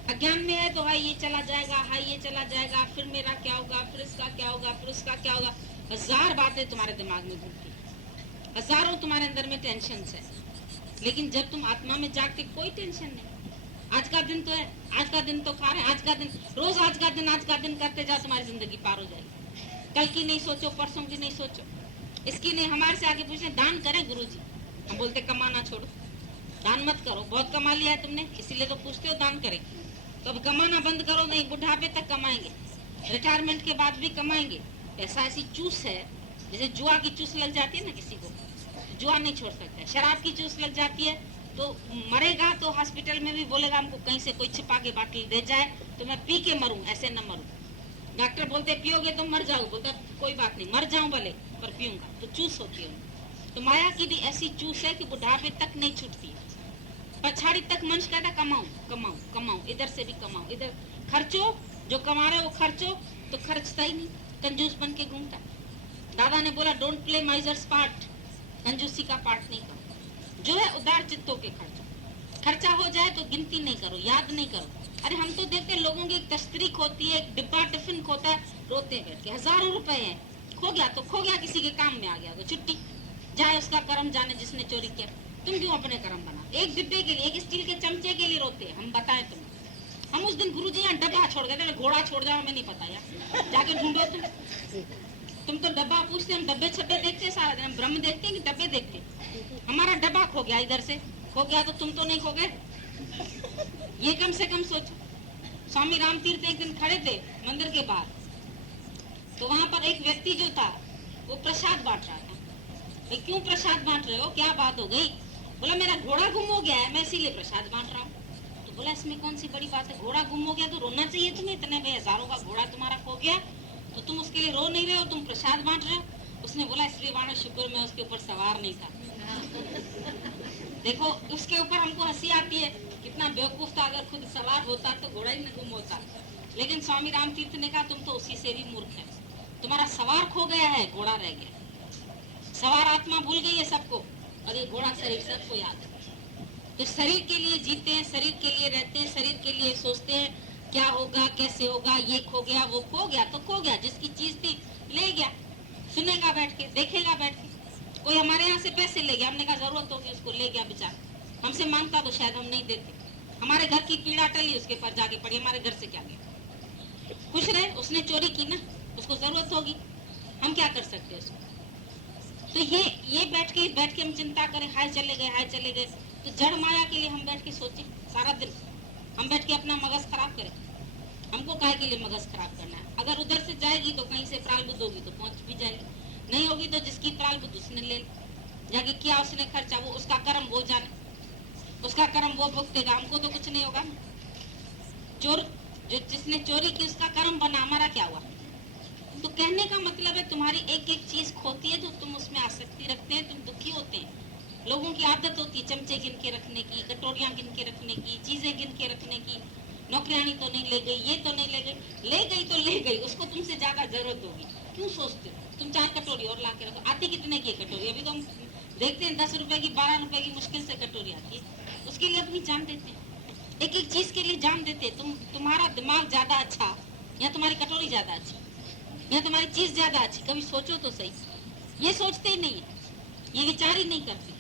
अज्ञान में है तो हाय ये चला जाएगा, फिर मेरा क्या होगा, फिर इसका क्या होगा, फिर उसका क्या होगा, 1000 बातें तुम्हारे दिमाग में घूमती, हजारों तुम्हारे अंदर में टेंशन है। लेकिन जब तुम आत्मा में जागते, कोई टेंशन नहीं। आज का दिन तो है, आज का दिन तो खा रहे, आज का दिन, रोज आज का दिन करते जाओ, तुम्हारी जिंदगी पार हो जाएगी। कल की नहीं सोचो, परसों की नहीं सोचो, इसकी नहीं। हमारे से आगे पूछे दान करें गुरुजी, हम बोलते कमाना छोड़ो, दान मत करो, बहुत कमा लिया है तुमने, इसीलिए तो पूछते हो दान करें। तो अब कमाना बंद करो, नहीं बुढ़ापे तक कमाएंगे, रिटायरमेंट के बाद भी कमाएंगे। ऐसी चूस है, जैसे जुआ की चूस लग जाती है ना, किसी को जुआ नहीं छोड़ सकता। शराब की चूस लग जाती है तो मरेगा तो हॉस्पिटल में भी बोलेगा हमको कहीं से कोई छिपा के बाटली दे जाए तो मैं पी के मरूं, ऐसे न मरूं। डॉक्टर बोलते पियोगे तो मर जाओ, बोलता कोई बात नहीं, मर जाऊं भले पर पीऊंगा। तो चूस होती है। तो माया की भी ऐसी चूस है कि बुढ़ापे तक नहीं छूटती, पछाड़ी तक मनुष्य कहता कमाऊं कमाऊं कमाऊं, इधर से भी कमाऊं, इधर खर्चो, जो कमा रहे वो खर्चो, तो खर्चता ही नहीं, कंजूस बन के घूमता। दादा ने बोला डोंट प्ले माइजर्स पार्ट, कंजूसी का पार्ट नहीं करो, जो है उदार चित्तों के खर्चा हो जाए तो गिनती नहीं करो, याद नहीं करो। अरे हम तो देखते लोगों की एक तस्तरीक होती है, एक डिब्बा टिफिन खोता है, रोते बैठ के, हजारों रुपए हैं, खो गया तो खो गया, किसी के काम में आ गया तो छुट्टी, जाए उसका कर्म जाने जिसने चोरी किया। तुम क्यों अपने कर्म बना? एक डिब्बे के लिए, एक स्टील के चमचे के लिए रोते हैं, हम बताएं तुम्हें। हम उस दिन गुरुजी यहाँ डब्बा छोड़ गए, घोड़ा छोड़ जाओ, हमें नहीं पता यार, जाके ढूंढो तुम तो डब्बा पूछते, हम डब्बे छब्बे देखते सारा दिन, हम ब्रह्म देखते हैं कि डब्बे देखते? हमारा डब्बा खो गया, इधर से खो गया तो तुम तो नहीं खो गए, ये कम से कम सोचो। स्वामी राम तीर्थ एक दिन खड़े थे मंदिर के बाहर, तो वहां पर एक व्यक्ति जो था वो प्रसाद बांट रहा था। भाई क्यों प्रसाद बांट रहे हो, क्या बात हो गई? बोला मेरा घोड़ा गुम हो गया है, मैं इसीलिए प्रसाद बांट रहा हूँ। तो बोला इसमें कौन सी बड़ी बात है, घोड़ा गुम हो गया तो रोना चाहिए तुम्हें, इतने भाई हजारों का घोड़ा तुम्हारा खो गया तो तुम उसके लिए रो नहीं रहे हो, तुम प्रसाद बांट रहे हो। उसने बोला इसलिए बाणो शुक्र मैं उसके ऊपर सवार नहीं था। देखो उसके ऊपर हमको हंसी आती है, कितना बेवकूफ था, अगर खुद सवार होता तो घोड़ा ही न गुम होता। लेकिन स्वामी राम तीर्थ ने कहा तुम तो उसी से भी मूर्ख है, तुम्हारा सवार खो गया है, घोड़ा रह गया। सवार आत्मा भूल गई है सबको, और ये घोड़ा शरीर सबको याद है। तो शरीर के लिए जीते हैं, शरीर के लिए रहते हैं, शरीर के लिए सोचते हैं क्या होगा कैसे होगा, ये खो गया वो खो गया तो खो गया, जिसकी चीज थी ले गया, सुनेगा बैठ के, देखेगा बैठ के। कोई हमारे यहाँ से पैसे ले गया, हमने कहा जरूरत होगी उसको, ले गया बेचारा, हमसे मांगता तो शायद हम नहीं देते। हमारे घर की पीड़ा टली, उसके पास जाके पड़ी, हमारे घर से क्या गया, खुश रहे, उसने चोरी की ना, उसको जरूरत होगी, हम क्या कर सकते हैं उसको। तो ये बैठ के हम चिंता करें, हाय चले गए, तो जड़ माया के लिए हम बैठ के सोचे सारा दिन, हम बैठ के अपना मगज खराब करें। हमको काहे के लिए मगज खराब करना है? अगर उधर से जाएगी तो कहीं से प्रारब्ध होगी तो पहुंच भी जाएगी, नहीं होगी तो जिसकी प्रारब्ध उसने ले जाके किया, उसने खर्चा, वो उसका कर्म वो जाने, उसका कर्म वो भुगतेगा, हमको तो कुछ नहीं होगा। जो जिसने चोरी की उसका कर्म बना, हमारा क्या हुआ? तो कहने का मतलब है तुम्हारी एक एक चीज खोती है, जो तुम उसमें आसक्ति रखते हैं, तुम दुखी होते हैं। लोगों की आदत होती है चमचे गिन के रखने की, कटोरियां गिन के रखने की, चीजें गिन के रखने की। नौकरानी तो नहीं ले गई, ये तो नहीं ले गई, ले गई तो ले गई, उसको तुमसे ज्यादा जरूरत होगी, क्यों सोचते हो? तुम 4 कटोरी और ला के रखो। आती कितने की कटोरी? अभी तो हम देखते हैं 10 रुपए की, 12 रुपए की मुश्किल से कटोरी आती है। उसके लिए अपनी जान देते हैं, एक एक चीज के लिए जान देते हैं। तुम्हारा दिमाग ज्यादा अच्छा या तुम्हारी कटोरी ज्यादा अच्छी या तुम्हारी चीज ज्यादा अच्छी? कभी सोचो तो सही। ये सोचते ही नहीं है, ये विचार ही नहीं करते,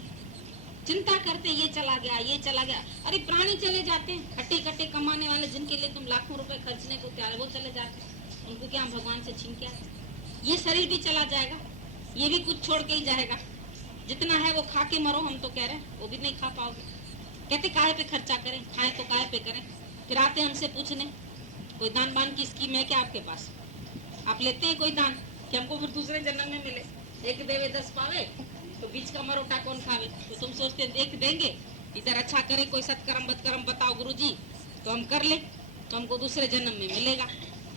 चिंता करते ये चला गया, ये चला गया। अरे प्राणी चले जाते हैं, खट्टे खट्टे कमाने वाले, जिनके लिए तुम लाखों रुपए खर्चने को तैयार है, वो चले जाते हैं। उनको क्या हम भगवान से छीन के आए? ये शरीर भी चला जाएगा, ये भी कुछ छोड़ के ही जाएगा। जितना है वो खा के मरो, हम तो कह रहे हैं, वो भी नहीं खा पाओगे। कहते काहे पे खर्चा करें, खाए तो काहे पे करें। फिर आते हमसे पूछने कोई दान बान की स्कीम है क्या आपके पास? आप लेते हैं कोई दान कि हमको फिर दूसरे जन्म में मिले? एक देवे 10 पावे, तो बीच का मरोटा कौन खावे? तो तुम सोचते एक देंगे, इधर अच्छा करे, कोई सत्कर्म बदकर्म बताओ गुरुजी, तो हम कर ले, तो हमको दूसरे जन्म में मिलेगा।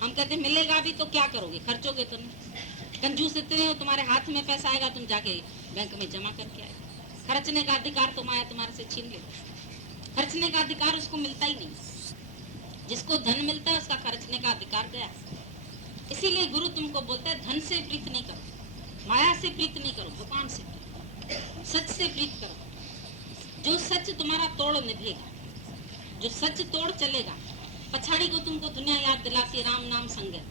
हम कहते मिलेगा भी तो क्या करोगे? खर्चोगे तो नहीं। कंजूस इतने हो, तुम्हारे हाथ में पैसा आएगा, तुम जाके बैंक में जमा करके आए। खर्चने का अधिकार तो माया तुम्हारे से छीन ले। खर्चने का अधिकार उसको मिलता ही नहीं। जिसको धन मिलता है उसका खर्चने का अधिकार गया। इसीलिए गुरु तुमको बोलता है धन से प्रीत नहीं करो, माया से प्रीत नहीं करो, भगवान से, सच से प्रीत करो। जो सच तुम्हारा तोड़ निभेगा, जो सच तोड़ चलेगा। पछाड़ी को तुमको दुनिया याद दिलाती, राम नाम संग है,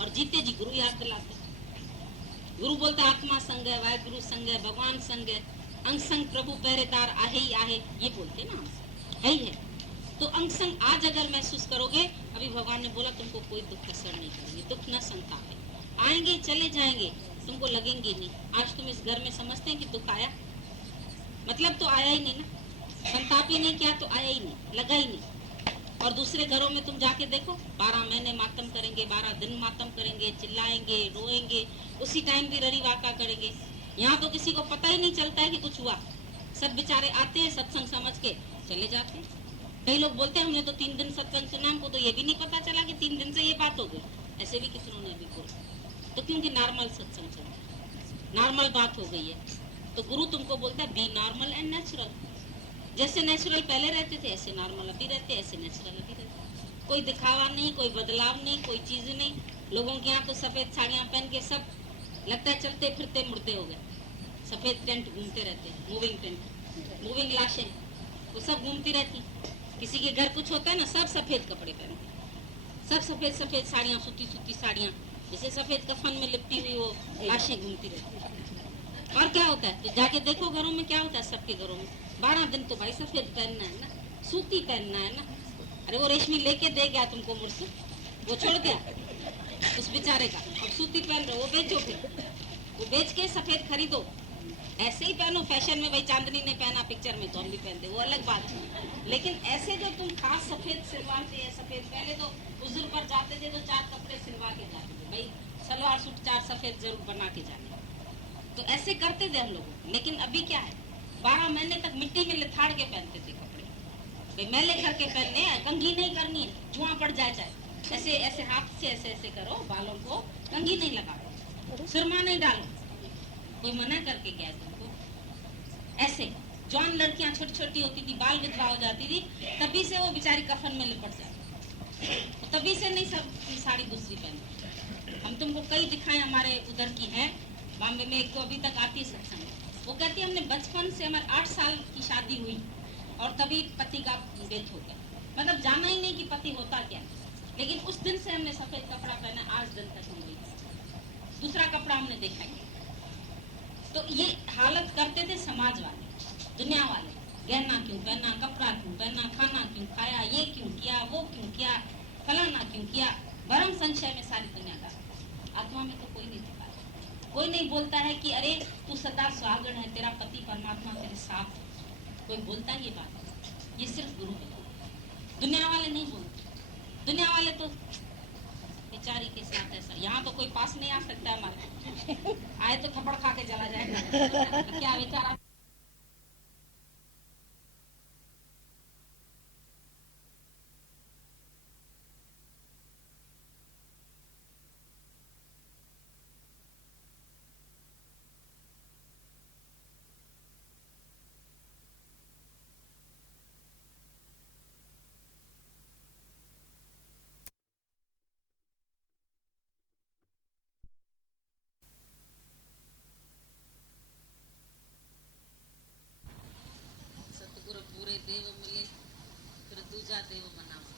और जीते जी गुरु याद दिलाते। गुरु बोलता आत्मा संग है, वाहिगुरु संग है, भगवान संग है, अंग संग प्रभु पहरेदार आहे ही आहे, ये बोलते ना, है ही है। तो अंग संग आज अगर महसूस करोगे, अभी भगवान ने बोला तुमको कोई दुख असर नहीं करेंगे, दुख न संताप है। आएंगे चले जाएंगे, तुमको लगेंगे नहीं। आज तुम इस घर में समझते हैं कि दुख आया, मतलब तो आया ही नहीं ना, संताप ही नहीं किया तो आया ही नहीं, लगा ही नहीं। और दूसरे घरों में तुम जाके देखो, 12 महीने मातम करेंगे, 12 दिन मातम करेंगे, चिल्लाएंगे, रोएंगे, उसी टाइम भी रड़ी वाका करेंगे। यहाँ तो किसी को पता ही नहीं चलता है कि कुछ हुआ। सब बेचारे आते हैं, सत्संग समझ के चले जाते हैं। कई लोग बोलते हैं हमने तो 3 दिन सत्संग सुना, हमको तो ये भी नहीं पता चला कि 3 दिन से ये बात हो गई। ऐसे भी कितनों ने भी बोला, तो क्योंकि नॉर्मल सत्संग चल रहा है, नॉर्मल बात हो गई है। तो गुरु तुमको बोलता है बी नॉर्मल एंड नेचुरल। जैसे नेचुरल पहले रहते थे, ऐसे नॉर्मल अभी रहते, ऐसे नेचुरल अभी रहते। कोई दिखावा नहीं, कोई बदलाव नहीं, कोई चीज नहीं। लोगों के यहाँ तो सफेद साड़ियाँ पहन के सब लगता है चलते फिरते मुर्दे हो गए। सफेद टेंट घूमते रहते, मूविंग टेंट, मूविंग लाशें, वो सब घूमती रहती। किसी के घर कुछ होता है ना, सब सफेद कपड़े पहनते, सब सफेद सफेद साड़ियाँ, सूती सूती साड़ियाँ, जैसे सफेद कफन में लिपटी हुई वो लाशें घूमती रहती। और क्या होता है? तो जाके देखो घरों में क्या होता है। सबके घरों में 12 दिन तो भाई सफेद पहनना है ना, सूती पहनना है ना। अरे वो रेशमी लेके दे गया तुमको मुर्सू, वो छोड़ गया उस बेचारे का, अब सूती पहन रहे हो, वो बेचो, फिर वो बेच के सफेद खरीदो। ऐसे ही पहनो फैशन में, भाई चांदनी ने पहना पिक्चर में तो हम भी पहनते, वो अलग बात है। लेकिन ऐसे जो तुम खास सफेद सिलवाते हैं, सफेद, पहले तो उजुर पर जाते थे तो 4 कपड़े सिलवा के जाते थे, भाई सलवार सूट 4 सफेद जरूर बना के जाने, तो ऐसे करते थे हम लोग। लेकिन अभी क्या है, 12 महीने तक मिट्टी में लिथाड़ के पहनते थे कपड़े, भाई मैले करके पहनने, कंघी नहीं करनी है, धुआं पड़ जाए चाहे। ऐसे ऐसे हाथ से ऐसे ऐसे करो, बालों को कंघी नहीं लगाओ, सुरमा नहीं डालो, कोई मना करके गया तुमको? ऐसे जवान लड़कियां छोटी छोटी होती थी, बाल विधवा हो जाती थी, तभी से वो बेचारी कफन में लिपट जाती, तभी से नहीं सब साड़ी दूसरी पहनती। हम तुमको कई दिखाए, हमारे उधर की है बॉम्बे में, एक तो अभी तक आती है सत्संग, वो कहती है हमने बचपन से, हमारे 8 साल की शादी हुई और तभी पति का डेथ हो गया, मतलब जाना ही नहीं कि पति होता क्या। लेकिन उस दिन से हमने सफेद कपड़ा पहना, आज दिन तक हम गई, दूसरा कपड़ा हमने देखा ही। तो ये हालत करते थे समाज वाले, दुनिया वाले, गहना क्यों पहना, कपड़ा क्यों पहना, खाना क्यों खाया, ये क्यों किया, वो क्यों किया, फलाना क्यों किया, भरम संशय में सारी दुनिया का। आत्मा में तो कोई नहीं दिखा, कोई नहीं बोलता है कि अरे तू सदा सुहागण है, तेरा पति परमात्मा तेरे साथ। कोई बोलता है ये बात? ये सिर्फ गुरु बोलते, दुनिया वाले नहीं बोलते। दुनिया वाले तो बेचारी के साथ ऐसा, यहाँ तो कोई पास नहीं आ सकता हमारे, आए तो थप्पड़ खा के चला जाएगा क्या बेचारा। देव मिले फिर दूजा देव मनावा।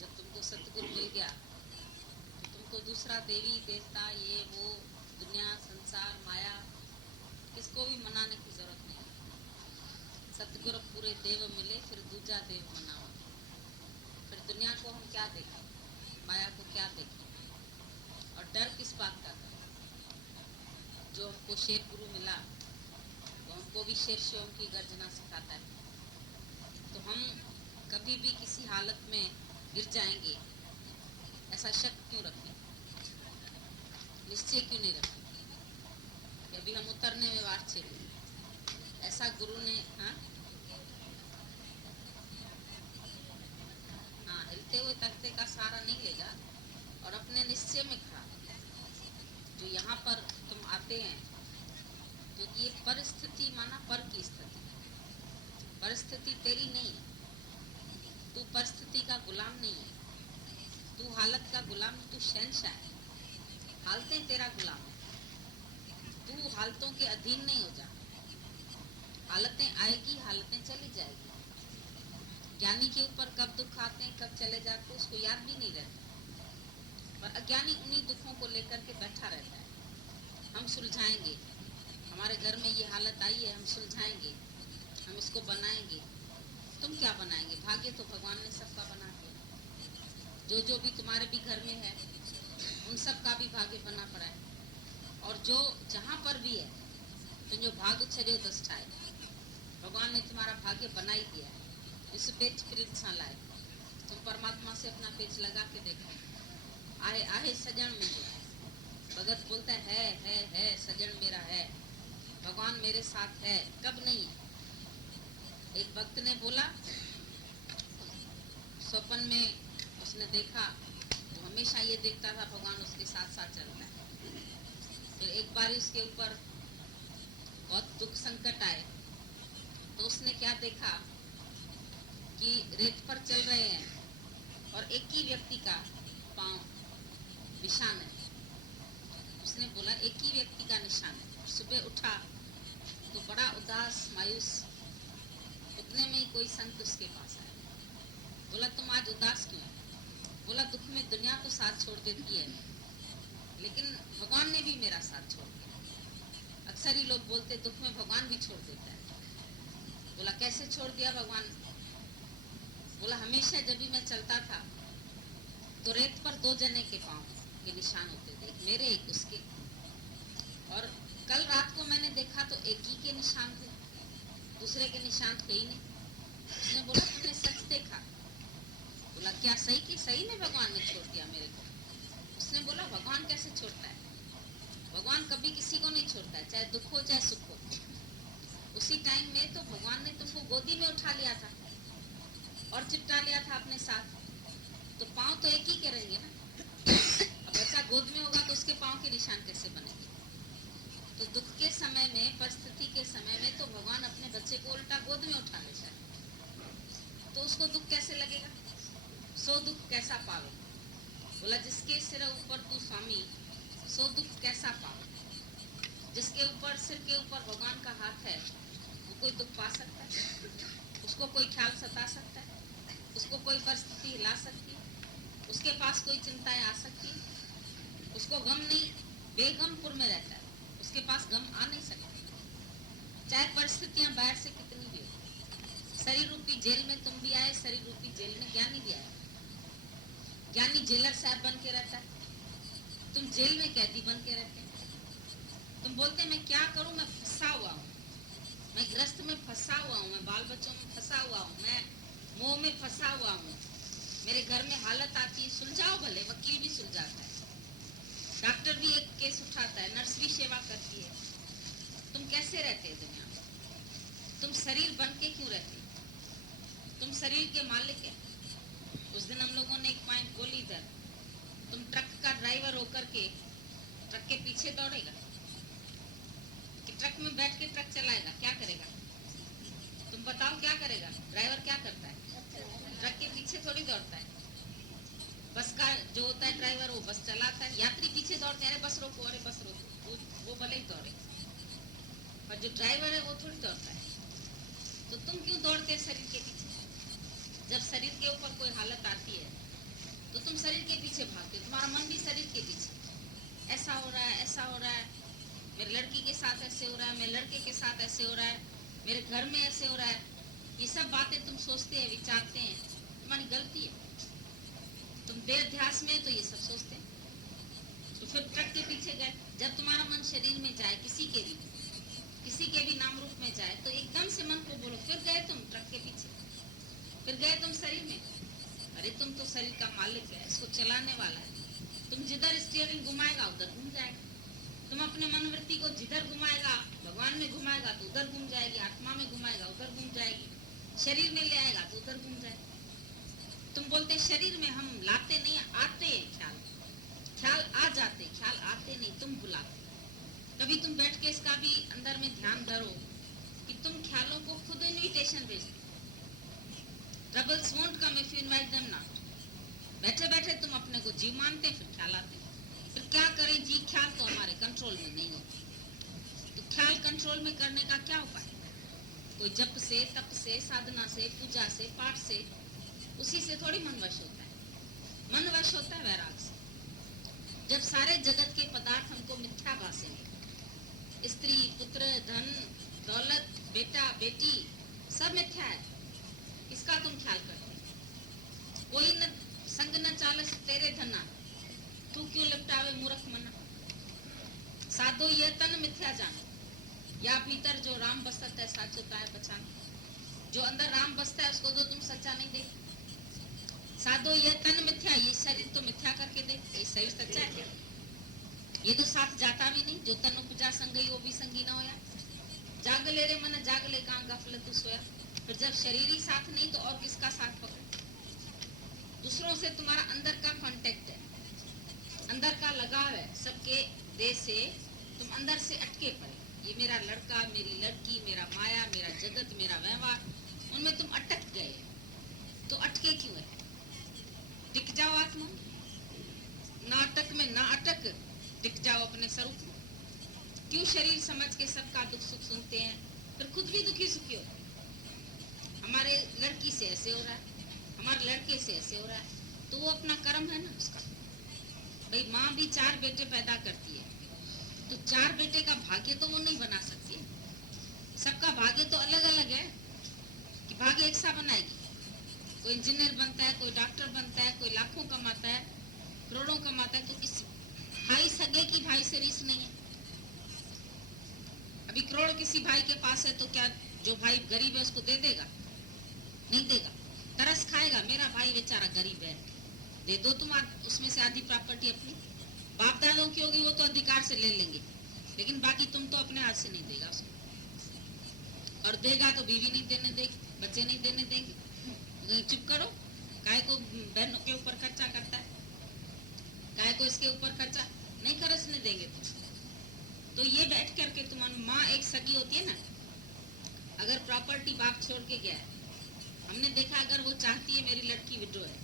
जब तुमको सतगुरु मिल गया तो तुमको दूसरा देवी देवता ये वो दुनिया संसार माया किसको भी मनाने की जरूरत नहीं। सतगुरु पूरे देव मिले फिर दूजा देव मनावा। फिर दुनिया को हम क्या देखें, माया को क्या देखें, और डर किस बात का करें। जो हमको शेर गुरु मिला तो हमको भी शेर शिवम की गर्जना सिखाता है। तो हम कभी भी किसी हालत में गिर जाएंगे ऐसा शक क्यों रखें, निश्चय क्यों नहीं रखें कि अभी हम उतरने में वार चले। ऐसा गुरु ने हाँ हिलते हुए तख्ते का सहारा नहीं लेगा और अपने निश्चय में खड़ा। जो यहाँ पर तुम आते हैं क्योंकि ये परिस्थिति माना पर की स्थिति, परिस्थिति तेरी नहीं है, तू परिस्थिति का गुलाम नहीं है, तू हालत का गुलाम, तू शहंशाह है। हालतें तेरा गुलाम है, तू हालतों के अधीन नहीं हो जा। हालतें आएगी, हालतें चली जाएगी। ज्ञानी के ऊपर कब दुख आते हैं कब चले जाते हैं उसको याद भी नहीं रहता, पर अज्ञानी उन्हीं दुखों को लेकर के बैठा रहता है। हम सुलझाएंगे, हमारे घर में ये हालत आई है, हम सुलझाएंगे, हम इसको बनाएंगे। तुम क्या बनाएंगे, भाग्य तो भगवान ने सबका बना दिया। जो भी तुम्हारे भी घर में है उन सब का भी भाग्य बना पड़ा है। और जो जहाँ पर भी है तो जो भाग्य छड़े दस्ताए भगवान ने तुम्हारा भाग्य बना ही दिया है। इस पेच प्रीत सा लाए, तुम परमात्मा से अपना पेच लगा के देखो। आए आए सजन में भगत बोलता है सजन मेरा है, भगवान मेरे साथ है, कब नहीं है। एक भक्त ने बोला स्वप्न में उसने देखा, तो हमेशा ये देखता था भगवान उसके साथ साथ चलता है। फिर एक बार उसके ऊपर बहुत दुख संकट आए तो उसने क्या देखा कि रेत पर चल रहे हैं और एक ही व्यक्ति का पांव निशान है। उसने बोला एक ही व्यक्ति का निशान है। सुबह उठा तो बड़ा उदास मायूस, उतने में ही कोई संत उसके पास आया। बोला तुम आज उदास क्यों है? बोला दुख में दुनिया तो साथ छोड़ देती है लेकिन भगवान ने भी मेरा साथ छोड़ दिया। अक्सर ही लोग बोलते दुख में भगवान भी छोड़ देता है। बोला कैसे छोड़ दिया भगवान? बोला हमेशा जब भी मैं चलता था तो रेत पर दो जने के पांव के निशान होते थे, एक मेरे एक उसके। और कल रात को मैंने देखा तो एक ही के निशान थे, दूसरे के निशान थे ही नहीं। उसने बोला तुमने सच देखा? बोला क्या सही की सही में भगवान ने छोड़ दिया मेरे को? उसने बोला भगवान कैसे छोड़ता है? भगवान कभी किसी को नहीं छोड़ता है, चाहे दुख हो चाहे सुख हो। उसी टाइम में तो भगवान ने तुमको गोदी में उठा लिया था और चिपटा लिया था अपने साथ, तो पांव तो एक ही के रहेंगे ना। अब बच्चा गोद में होगा तो उसके पांव के निशान कैसे बनेंगे? तो दुख के समय में, परिस्थिति के समय में तो भगवान अपने बच्चे को उल्टा गोद में उठा लेता है, तो उसको दुख कैसे लगेगा? सो दुख कैसा पावे? बोला जिसके सिर ऊपर तू स्वामी सो दुख कैसा पावे। जिसके ऊपर सिर के ऊपर भगवान का हाथ है वो कोई दुख पा सकता है? उसको कोई ख्याल सता सकता है? उसको कोई परिस्थिति हिला सकती है? उसके पास कोई चिंताएं आ सकती है? उसको गम नहीं, बेगमपुर में रहता है, उसके पास गम आ नहीं सकता, चाहे परिस्थितियां बाहर से कितनी भी हो। शरीर रूपी जेल में तुम भी आए, शरीर रूपी जेल में ज्ञानी भी आए। ज्ञानी जेलर साहब बन के रहता है, तुम जेल में कैदी बन के रहते हैं। तुम बोलते मैं क्या करूं, मैं फंसा हुआ हूँ, मैं ग्रस्त में फंसा हुआ हूँ, मैं बाल बच्चों में फंसा हुआ हूँ, मैं मोह में फंसा हुआ हूँ, मेरे घर में हालत आती है। सुलझाओ भले, वकील भी सुलझाता है, डॉक्टर भी एक केस उठाता है, नर्स भी सेवा करती है। तुम कैसे रहते हैं दुनिया में? तुम शरीर बन के क्यों रहते? तुम शरीर के मालिक है। उस दिन हम लोगों ने एक पॉइंट बोली इधर, तुम ट्रक का ड्राइवर होकर के ट्रक के पीछे दौड़ेगा कि ट्रक में बैठ के ट्रक चलाएगा? क्या करेगा? तुम बताओ क्या करेगा? ड्राइवर क्या करता है? ट्रक के पीछे थोड़ी दौड़ता है। बस का जो होता है ड्राइवर वो बस चलाता है, यात्री पीछे दौड़ते हैं, अरे बस रोको, अरे बस रोको, वो भले ही दौड़े, पर जो ड्राइवर है वो थोड़ी दौड़ता है। तो तुम क्यों दौड़ते शरीर के पीछे? जब शरीर के ऊपर कोई हालत आती है तो तुम शरीर के पीछे भागते हो, तुम्हारा मन भी शरीर के पीछे। ऐसा हो रहा है, ऐसा हो रहा है, मेरी लड़की के साथ ऐसे हो रहा है, मेरे लड़के के साथ ऐसे हो रहा है, मेरे घर में ऐसे हो रहा है। ये सब बातें तुम सोचते हैं, विचारते हैं, तुम्हारी गलती है। तुम देहाध्यास में तो ये सब सोचते हैं। तो फिर ट्रक के पीछे गए। जब तुम्हारा मन शरीर में जाए, किसी के भी नाम रूप में जाए, तो एकदम से मन को बोलो, फिर गए तुम ट्रक के पीछे, फिर गए तुम शरीर में। अरे तुम तो शरीर का मालिक है, इसको चलाने वाला है। तुम जिधर स्टीयरिंग घुमाएगा उधर घूम जाएगा। तुम अपने मनवृत्ति को जिधर घुमाएगा, भगवान में घुमाएगा तो उधर घूम जाएगी, आत्मा में घुमाएगा उधर घूम जाएगी, शरीर में ले आएगा तो उधर घूम जाएगा। तुम बोलते शरीर में हम लाते नहीं, आते ख्याल, ख्याल आ जाते, ख्याल आते नहीं, तुम बुलाते। कभी तुम बैठ के इसका भी अंदर में ध्यान धरो कि तुम ख्यालों को खुद इन्विटेशन भेजते। Troubles won't come if you invite them not. बैठे बैठे तुम अपने को जीव मानते, फिर ख्याल आते। फिर क्या करें जी, ख्याल तो हमारे कंट्रोल में नहीं होते। तो ख्याल कंट्रोल में करने का क्या उपाय? कोई जप से, तप से, साधना से, पूजा से, पाठ से, उसी से थोड़ी मन वश होता है। मन वश होता है वैराग से। जब सारे जगत के पदार्थ हमको मिथ्या भासेंगे, स्त्री, पुत्र, धन, दौलत, बेटा, बेटी, सब मिथ्या है, इसका तुम ख्याल करते। कोई न संग न चालस तेरे धना, तू क्यों लिपटावे मूर्ख मना। साधो ये तन मिथ्या जानो, या भीतर जो राम बसत है साचो ताय पहचानो। जो अंदर राम बसता है उसको तो तुम सच्चा नहीं देखते। साधो ये तन मिथ्या, ये शरीर तो मिथ्या करके देख, ये शरीर सच्चा है क्या? ये तो साथ जाता भी नहीं। जो तन उपजा संगी वो भी संगी न होया। जाग ले रे मन जाग ले, कहाँ गफलत तू सोया। फिर जब शरीर ही साथ नहीं तो और किसका साथ पकड़े? दूसरों से तुम्हारा अंदर का कांटेक्ट है, अंदर का लगाव है। सबके देह से तुम अंदर से अटके पड़े। ये मेरा लड़का, मेरी लड़की, मेरा माया, मेरा जगत, मेरा व्यवहार, उनमें तुम अटक गए। तो अटके क्यों है? टिक जाओ आत्मा, नाटक में ना अटक, टिक जाओ अपने स्वरूप में। क्यों शरीर समझ के सबका दुख सुख सुनते हैं, फिर खुद भी दुखी सुखी होते। हमारे लड़की से ऐसे हो रहा है, हमारे लड़के से ऐसे हो रहा है, तो वो अपना कर्म है ना उसका। भाई माँ भी 4 बेटे पैदा करती है, तो 4 बेटे का भाग्य तो वो नहीं बना सकती है। सबका भाग्य तो अलग अलग है कि भाग्य एक सा बनाएगी। कोई इंजीनियर बनता है, कोई डॉक्टर बनता है, कोई लाखों कमाता है, करोड़ों कमाता है, तो किस भाई सगे की भाई से रीस नहीं है। अभी करोड़ किसी भाई के पास है तो क्या जो भाई गरीब है उसको दे देगा? नहीं देगा। तरस खाएगा, मेरा भाई बेचारा गरीब है, दे दो तुम उसमें से आधी प्रॉपर्टी अपनी। बाप दादों की होगी वो तो अधिकार से ले लेंगे, लेकिन बाकी तुम तो अपने हाथ से नहीं देगा उसको। और देगा तो बीवी नहीं देने देगी, बच्चे नहीं देने देंगे। चुप करो, काय को बहनों के ऊपर खर्चा करता है, काय को इसके ऊपर खर्चा नहीं खर्चने देंगे। तो ये बैठ करके तुम्हारी माँ एक सगी होती है ना, अगर प्रॉपर्टी बाप छोड़ के गया है, हमने देखा अगर वो चाहती है मेरी लड़की विडो है,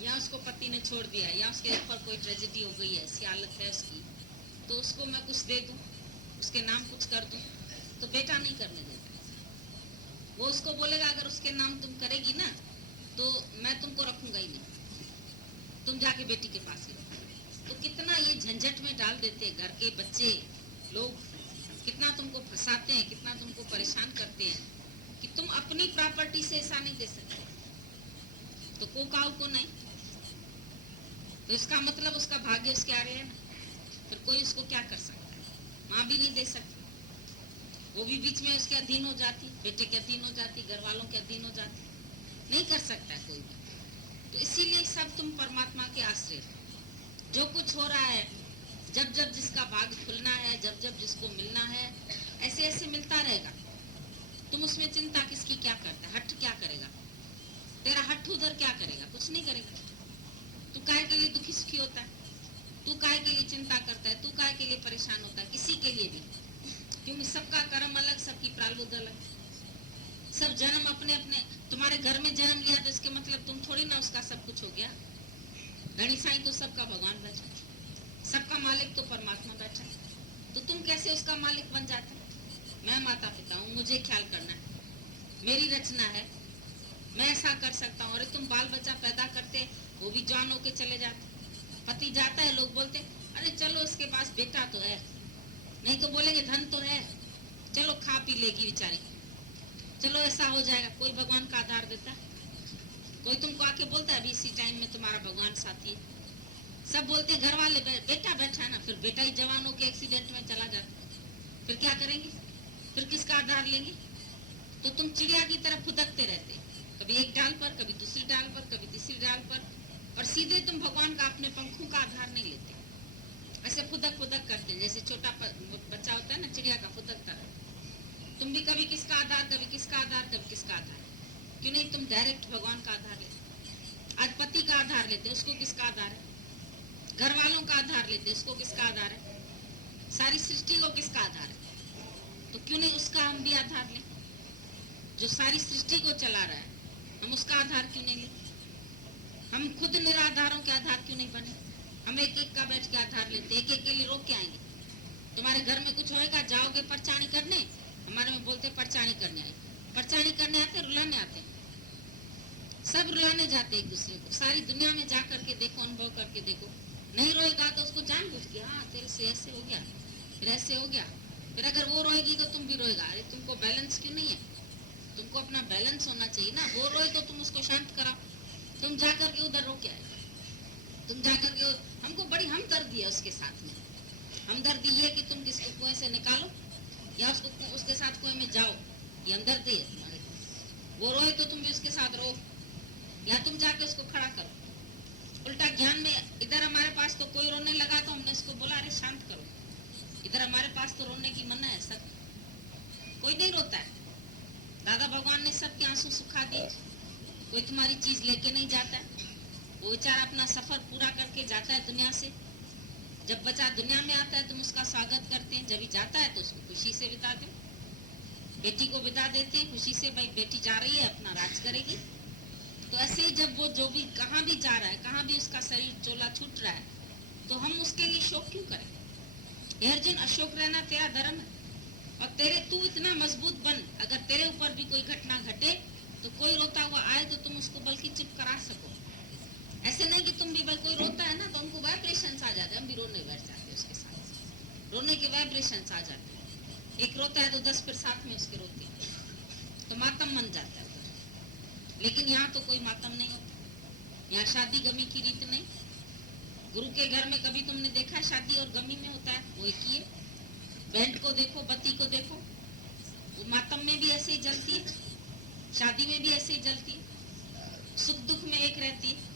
या उसको पति ने छोड़ दिया, या उसके ऊपर कोई ट्रेजेडी हो गई है, ऐसी हालत है उसकी, तो उसको मैं कुछ दे दूं, उसके नाम कुछ कर दूं, तो बेटा नहीं करने देता। वो उसको बोलेगा अगर उसके नाम तुम करेगी ना तो मैं तुमको रखूंगा ही नहीं, तुम जाके बेटी के पास ही रहो। तो कितना ये झंझट में डाल देते हैं। घर के बच्चे लोग कितना तुमको फंसाते हैं, कितना तुमको परेशान करते हैं कि तुम अपनी प्रॉपर्टी से ऐसा नहीं दे सकते, तो को काऊ को नहीं, तो इसका मतलब उसका भाग्य उसके आगे है ना। फिर कोई उसको क्या कर सकता है? माँ भी नहीं दे सकती, वो भी बीच में उसके अधीन हो जाती, बेटे के अधीन हो जाती, घर वालों के अधीन हो जाती, नहीं कर सकता है कोई भी। तो इसीलिए सब तुम परमात्मा के आश्रय। जो कुछ हो रहा है, जब जब जिसका भाग्य खुलना है, जब जब जिसको मिलना है, ऐसे ऐसे मिलता रहेगा। तुम उसमें चिंता किसकी क्या करता है? हट क्या करेगा? तेरा हट उधर क्या करेगा? कुछ नहीं करेगा। तू काहे के लिए दुखी सुखी होता है? तू काहे के लिए चिंता करता है? तू काहे के लिए परेशान होता है? किसी के लिए भी, क्योंकि सबका कर्म अलग, सबकी प्रारब्ध अलग। सब जन्म अपने अपने, तुम्हारे घर में जन्म लिया तो इसके मतलब तुम थोड़ी ना उसका सब कुछ हो गया। धनी साईं तो सबका भगवान बैठा, सबका मालिक तो परमात्मा बैठा, तो तुम कैसे उसका मालिक बन जाते? मैं माता पिता हूँ, मुझे ख्याल करना है, मेरी रचना है, मैं ऐसा कर सकता हूँ। अरे तुम बाल बच्चा पैदा करते, वो भी जवान होके चले जाते, पति जाता है, लोग बोलते अरे चलो इसके पास बेटा तो है, नहीं तो बोलेंगे धन तो है, चलो खा पी लेगी बेचारी, चलो ऐसा हो जाएगा। कोई भगवान का आधार देता है? कोई तुमको आके बोलता है अभी इसी टाइम में तुम्हारा भगवान साथी है? सब बोलते हैं घर वाले बेटा बैठा है ना, फिर बेटा ही जवान होके एक्सीडेंट में चला जाता, फिर क्या करेंगे? फिर किसका आधार लेंगे? तो तुम चिड़िया की तरह फुदकते रहते, कभी एक डाल पर, कभी दूसरी डाल पर, कभी तीसरी डाल पर, और सीधे तुम भगवान का अपने पंखों का आधार नहीं लेते। ऐसे फुदक फुदक करते हैं, जैसे छोटा बच्चा होता है ना, चिड़िया का फुदकता है। तुम भी कभी किसका आधार, कभी किसका आधार, कभी किसका आधार? क्यों नहीं तुम डायरेक्ट भगवान का आधार लेते? आज पति का आधार लेते, उसको किसका आधार है? घर वालों का आधार लेते, उसको किसका आधार है? सारी सृष्टि को किसका आधार है? तो क्यों नहीं उसका हम भी आधार लें? जो सारी सृष्टि को चला रहा है, हम उसका आधार क्यों नहीं लें? हम खुद निराधारों के आधार क्यों नहीं बने? हम एक एक का बैठ के आधार लेते, एक एक के लिए रोक के आएंगे। तुम्हारे घर में कुछ होएगा, जाओगे परचानी करने, हमारे में बोलते परचानी करने आए। परचानी करने आते, रुलाने आते, सब रुलाने जाते एक दूसरे को। सारी दुनिया में जा करके देखो, अनुभव करके देखो, नहीं रोएगा तो उसको जान बुझ के, हाँ तेरे से ऐसे हो गया, फिर ऐसे हो गया, फिर अगर वो रोएगी तो तुम भी रोएगा। अरे तुमको बैलेंस क्यों नहीं है? तुमको अपना बैलेंस होना चाहिए ना। वो रोए तो तुम उसको शांत कराओ, तुम जाकर के उधर रो के आए, तुम जाकर के। हमको बड़ी हमदर्दी है उसके साथ में। हमदर्दी ये कि तुम किसको कुएं से निकालो या उसको उसके साथ कुएं में जाओ, ये हमदर्दी है तुम्हारे। वो रोए तो तुम भी उसके साथ रो, या तुम जाके उसको खड़ा करो। उल्टा ज्ञान में इधर हमारे पास तो कोई रोने लगा तो हमने उसको बोला अरे शांत करो, इधर हमारे पास तो रोने की मना है, सब कोई नहीं रोता है। दादा भगवान ने सबके आंसू सुखा दिए, कोई तुम्हारी चीज लेके नहीं जाता है। वो बेचारा अपना सफर पूरा करके जाता है दुनिया से। जब बच्चा दुनिया में आता है तुम उसका स्वागत करते हैं, जब ही जाता है तो उसको खुशी से बिताते हो। बेटी को विदा देते हैं खुशी से, भाई बेटी जा रही है, अपना राज करेगी। तो ऐसे ही जब वो जो भी कहाँ भी जा रहा है, कहाँ भी उसका शरीर चोला छूट रहा है, तो हम उसके लिए शोक क्यों करें? हे अर्जुन, अशोक रहना तेरा धर्म है, और तेरे तू इतना मजबूत बन, अगर तेरे ऊपर भी कोई घटना घटे तो कोई रोता हुआ आए तो तुम उसको बल्कि चुप करा सको। ऐसे नहीं कि तुम भी, भाई कोई रोता है ना तो हमको वाइब्रेशंस आ जाते हैं, हम भी रोने बैठ जाते हैं उसके साथ, रोने के वाइब्रेशंस आ जाते हैं। एक रोता है तो 10 फिर साथ में उसके रोते हैं, तो मातम मन जाता है। लेकिन यहाँ तो कोई मातम नहीं होता, यहाँ शादी गमी की रीत नहीं। गुरु के घर में कभी तुमने देखा शादी और गमी में होता है? वो एक ही है। बैंड को देखो, बत्ती को देखो, वो मातम में भी ऐसे ही जलती है, शादी में भी ऐसे ही जलती है, सुख दुख में एक रहती है।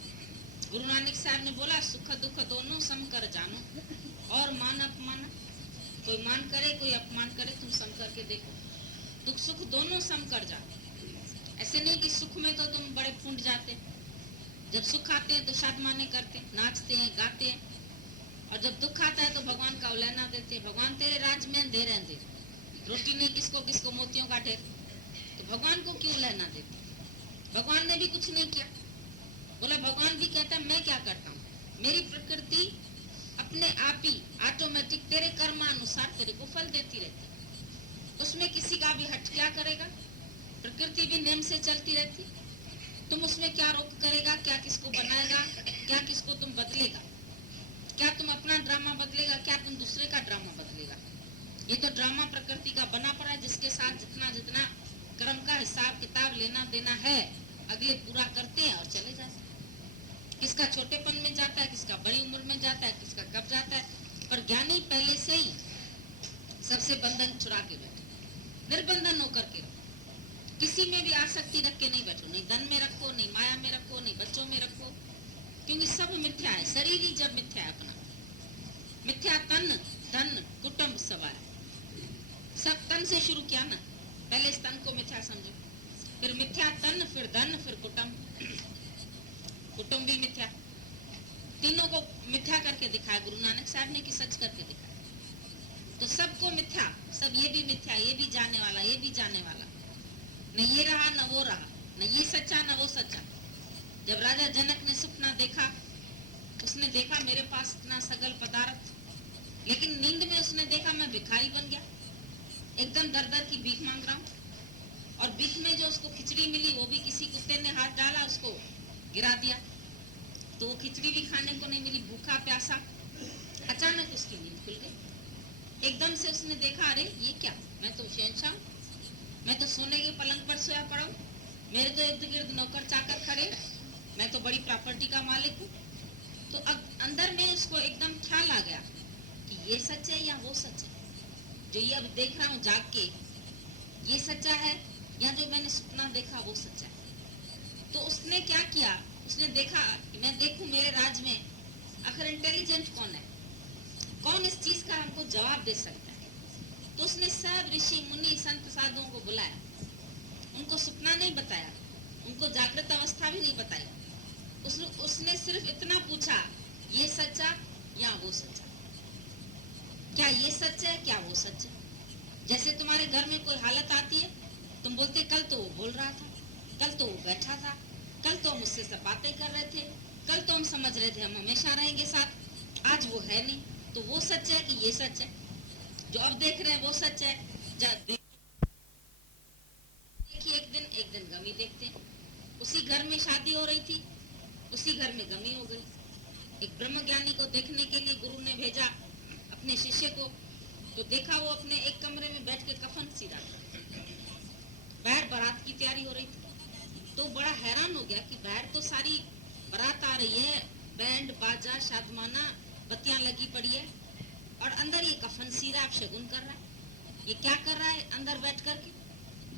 गुरु नानक साहब ने बोला सुख दुख दोनों सम कर जानो, और मान अपमान, कोई मान करे कोई अपमान करे, तुम सम करके देखो, दुख सुख दोनों सम कर जाओ। ऐसे नहीं कि सुख में तो तुम बड़े फूंट जाते, जब सुख आते हैं तो शादमाने करते, नाचते हैं, गाते हैं, और जब दुख आता है तो भगवान का उलहना देते हैं, भगवान तेरे राज में अंधेरे अंधेरे, रोटी नहीं किसको किसको मोतियों का ढेर, तो भगवान को क्यों उलहना देते? भगवान ने भी कुछ नहीं किया। बोला भगवान भी कहता है मैं क्या करता हूँ, मेरी प्रकृति अपने आप ही ऑटोमेटिक तेरे कर्मानुसार तेरे को फल देती रहती, उसमें किसी का भी हट क्या करेगा? प्रकृति भी नियम से चलती रहती, तुम उसमें क्या रोक करेगा? क्या किसको बनाएगा? क्या किसको तुम बदलेगा? क्या तुम अपना ड्रामा बदलेगा? क्या तुम दूसरे का ड्रामा बदलेगा? ये तो ड्रामा प्रकृति का बना पड़ा है, जिसके साथ जितना जितना कर्म का हिसाब किताब लेना देना है अगले पूरा करते हैं और चले जाते हैं। किसका छोटेपन में जाता है, किसका बड़ी उम्र में जाता है, किसका कब जाता है, पर ज्ञानी पहले से ही सबसे बंधन छुड़ा के बैठे, निर्बंधन होकर के। किसी में भी आसक्ति रख के नहीं बैठो, नहीं धन में रखो, नहीं माया में रखो, नहीं बच्चों में रखो, क्योंकि सब मिथ्या है। शरीर ही जब मिथ्या है, अपना मिथ्या, तन धन कुटुंब सब है, सब तन से शुरू किया ना, पहले इस तन को मिथ्या समझो, फिर मिथ्या तन, फिर धन, फिर कुटुंब, कुटुंब भी मिथ्या, तीनों को मिथ्या करके दिखाया गुरु नानक साहब ने कि सच करके दिखाया। तो सबको मिथ्या, सब ये भी मिथ्या, ये भी जाने वाला, ये भी जाने वाला, न ये रहा न वो रहा, न ये सच्चा न वो सच्चा। जब राजा जनक ने सपना देखा, उसने देखा मेरे पास इतना सगल पदार्थ, लेकिन नींद में उसने देखा मैं भिखारी बन गया, एकदम दर दर की भीख मांग रहा हूँ, और बीच में जो उसको खिचड़ी मिली वो भी किसी कुत्ते ने हाथ डाला, उसको गिरा दिया, तो वो खिचड़ी भी खाने को नहीं मिली। भूखा प्यासा अचानक उसकी नींद खुल गई। एकदम से उसने देखा, अरे ये क्या, मैं तो शहंशाह, मैं तो सोने के पलंग पर सोया पड़ा हूँ, मेरे तो इर्द गिर्द नौकर चाकर खड़े, मैं तो बड़ी प्रॉपर्टी का मालिक हूँ। तो अब अंदर में उसको एकदम ख्याल आ गया कि ये सच है या वो सच है, जो ये अब देख रहा हूँ जाग के, ये सच्चा है या जो मैंने सपना देखा वो सच्चा है। तो उसने क्या किया, उसने देखा कि मैं देखूं मेरे राज में आखिर इंटेलिजेंट कौन है, कौन इस चीज का हमको जवाब दे सकता है। तो उसने सब ऋषि मुनि संत साधुओं को बुलाया, उनको सपना नहीं बताया, उनको जागृत अवस्था भी नहीं बताई। उसने सिर्फ इतना पूछा, ये सच्चा या वो सच्चा, क्या ये सच है क्या वो सच है। जैसे तुम्हारे घर में कोई हालत आती है, तुम बोलते कल तो वो बोल रहा था, कल तो वो बैठा था, कल तो हम उससे सब बातें कर रहे थे, कल तो हम समझ रहे थे हम हमेशा रहेंगे साथ, आज वो है नहीं। तो वो सच है कि ये सच है, जो अब देख रहे हैं वो सच है। देखिए एक दिन गमी देखते हैं। उसी घर में शादी हो रही थी, उसी घर में गमी हो गई। एक ब्रह्म ज्ञानी को देखने के लिए गुरु ने भेजा अपने शिष्य को, तो देखा वो अपने एक कमरे में बैठ के कफन सी रहा था। बाहर बारात की तैयारी हो रही थी, तो बड़ा हैरान हो गया कि बाहर तो सारी बारात आ रही है, बैंड बाजा शादमाना बत्तियां लगी पड़ी है, और अंदर ये कफन सी रहा, शगुन कर रहा है, ये क्या कर रहा है अंदर बैठ करके।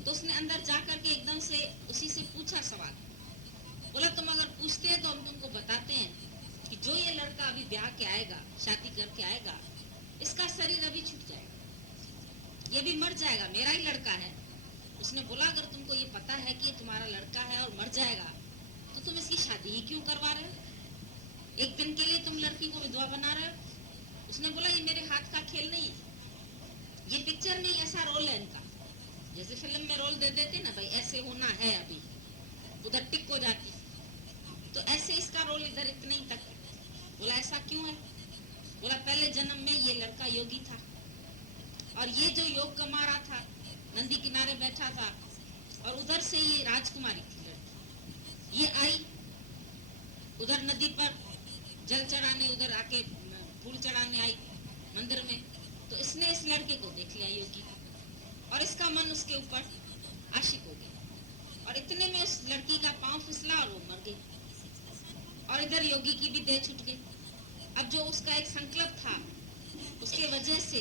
तो उसने अंदर जा करके एकदम से उसी से पूछा सवाल, बोला तुम अगर पूछते हैं तो हम तुमको बताते हैं कि जो ये लड़का अभी ब्याह के आएगा, शादी करके आएगा, इसका शरीर अभी छूट जाएगा, ये भी मर जाएगा, मेरा ही लड़का है। उसने बोला अगर तुमको ये पता है कि ये तुम्हारा लड़का है और मर जाएगा, तो तुम इसकी शादी ही क्यों करवा रहे हो, एक दिन के लिए तुम लड़की को विधवा बना रहे हो। उसने बोला ये मेरे हाथ का खेल नहीं है, ये पिक्चर में ऐसा रोल है इनका, जैसे फिल्म में रोल दे देते ना भाई, ऐसे होना है, अभी उधर टिक हो जाती, तो ऐसे इसका रोल इधर इतने ही तक। बोला ऐसा क्यों है, बोला पहले जन्म में ये लड़का योगी था, और ये जो योग कमा रहा था नंदी किनारे बैठा था, और उधर से ये राजकुमारी थी लड़की, ये आई उधर नदी पर जल चढ़ाने, उधर आके फूल चढ़ाने आई मंदिर में, तो इसने इस लड़के को देख लिया योगी, और इसका मन उसके ऊपर आशिक हो गया, और इतने में उस लड़की का पांव फिसला और वो मर गई, और इधर योगी की भी देह छूट गई। अब जो उसका एक संकल्प था, उसके वजह से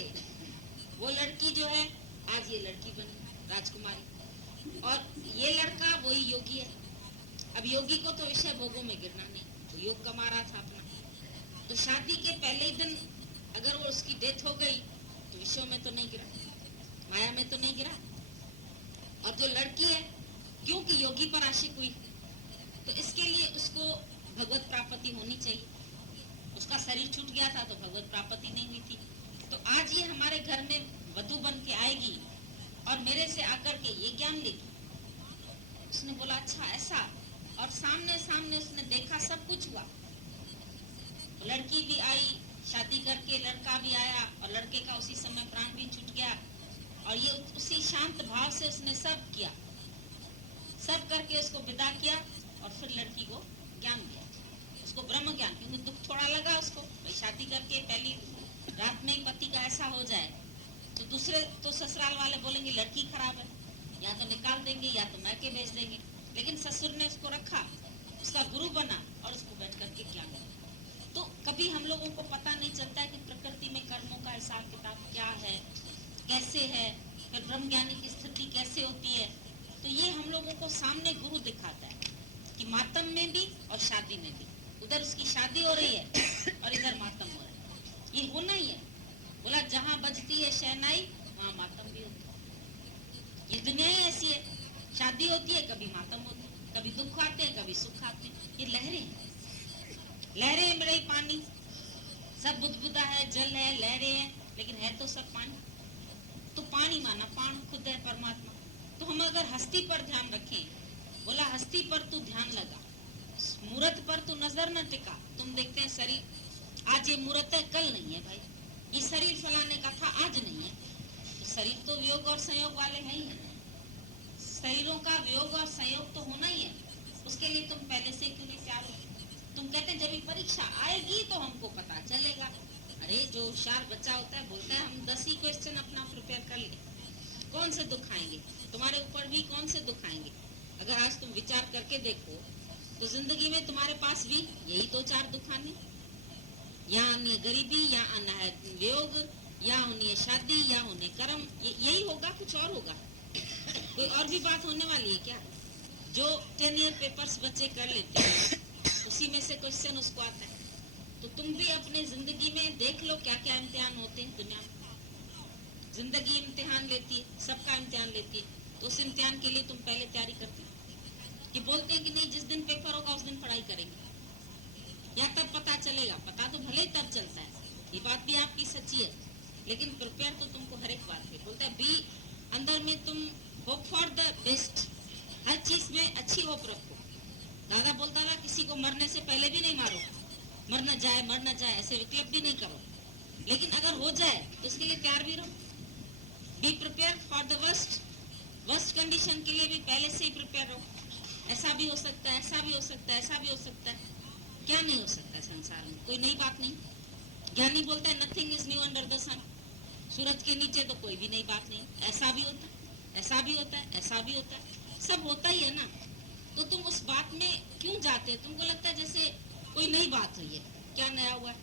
वो लड़की जो है आज ये लड़की बनी राजकुमारी, और ये लड़का वही योगी है। अब योगी को तो विषय भोगों में गिरना नहीं, तो योग कमा रहा था अपना, तो शादी के पहले ही दिन अगर वो उसकी डेथ हो गई तो विषयों में तो नहीं गिरा, माया में तो नहीं गिरा। और जो लड़की है क्योंकि योगी पर आशिक हुई, तो इसके लिए उसको भगवत प्राप्ति होनी चाहिए, उसका शरीर छूट गया था तो भगवत प्राप्ति नहीं हुई थी। तो आज ये हमारे घर में वधू बन के आएगी और मेरे से आकर के ये ज्ञान लेगी। उसने बोला अच्छा ऐसा, और सामने सामने उसने देखा सब कुछ हुआ, लड़की भी आई शादी करके, लड़का भी आया, और लड़के का उसी समय प्राण भी छूट गया, और ये उसी शांत भाव से उसने सब किया, सब करके उसको विदा किया, और फिर लड़की को ज्ञान दिया, उसको ब्रह्म ज्ञान। क्योंकि दुख थोड़ा लगा उसको, भाई शादी करके पहली रात में ही पति का ऐसा हो जाए, तो दूसरे तो ससुराल वाले बोलेंगे लड़की खराब है, या तो निकाल देंगे या तो मैके भेज देंगे, लेकिन ससुर ने उसको रखा, उसका गुरु बना, और उसको बैठ करके ज्ञान दिया। तो कभी हम लोगों को पता नहीं चलता कि प्रकृति में कर्मों का हिसाब किताब क्या है, कैसे है, फिर ब्रह्म ज्ञानी की स्थिति कैसे होती है। तो ये हम लोगों को सामने गुरु दिखाता है कि मातम में भी और शादी में भी, उधर उसकी शादी हो रही है और इधर मातम हो रहा है, ये होना ही है। बोला जहाँ बजती है शहनाई वहाँ मातम भी होता है, ये दुनिया ही ऐसी है, शादी होती है कभी मातम होती है, कभी दुख आते हैं कभी सुख आते हैं, ये लहरें हैं, लहरें में रही पानी, सब बुदबुदा है, जल है, लहरें हैं, लेकिन है तो सब पानी। तो पानी माना प्राण खुद है परमात्मा। तो हम अगर हस्ती पर ध्यान रखें, बोला हस्ती पर तू ध्यान लगा, मूर्त पर तू नजर न टिका। तुम देखते हैं शरीर आज ये मूर्त है कल नहीं है भाई, ये शरीर फलाने का था आज नहीं है, तो शरीर तो वियोग और संयोग वाले हैं ही है, शरीरों का वियोग और संयोग तो होना ही है, उसके लिए तुम पहले से क्यों नहीं तैयार हो? तुम कहते हैं जब परीक्षा आएगी तो हमको पता चलेगा। अरे जो होशियार बच्चा होता है बोलता है हम 10 ही क्वेश्चन अपना प्रिपेयर कर ले, कौन से दुख आएंगे तुम्हारे ऊपर भी, कौन से दुख आएंगे? अगर आज तुम विचार करके देखो तो जिंदगी में तुम्हारे पास भी यही 2-4 दुख आने, या आनी गरीबी, या आना है वियोग, या होनी है शादी, या होने कर्म, यही होगा, कुछ और होगा? कोई और भी बात होने वाली है क्या? जो 10 ईयर पेपर्स बच्चे कर लेते हैं उसी में से क्वेश्चन उसको आता है। तो तुम भी अपने जिंदगी में देख लो क्या क्या इम्तिहान होते हैं दुनिया में। जिंदगी इम्तिहान लेती है, सबका इम्तिहान लेती है, तो उस इम्तिहान के लिए तुम पहले तैयारी करते हो कि बोलते हैं कि नहीं जिस दिन पेपर होगा उस दिन पढ़ाई करेंगे, या तब पता चलेगा? पता तो भले ही तब चलता है, ये बात भी आपकी सच्ची है, लेकिन प्रिपेयर तो तुमको हर एक बात पे बोलता है। बी अंदर में तुम होप फॉर द बेस्ट, हर चीज में अच्छी होप रखो। दादा बोलता था किसी को मरने से पहले भी नहीं मारो, मर न जाए ऐसे विकल्प भी नहीं करो, लेकिन अगर हो जाए तो उसके लिए तैयार भी रहो। Be prepare for the worst condition के लिए भी पहले से ही प्रिपेयर रहो। ऐसा भी हो सकता है, ऐसा भी हो सकता है, ऐसा भी हो सकता है। क्या नहीं हो सकता है संसार में? कोई नई बात नहीं। ज्ञानी बोलता है nothing is new under the sun, सूरज के नीचे तो कोई भी नई बात नहीं। ऐसा भी होता है, ऐसा भी होता है, ऐसा भी होता है, सब होता ही है ना। तो तुम उस बात में क्यों जाते? तुमको लगता है जैसे कोई नई बात हुई है, क्या नया हुआ है?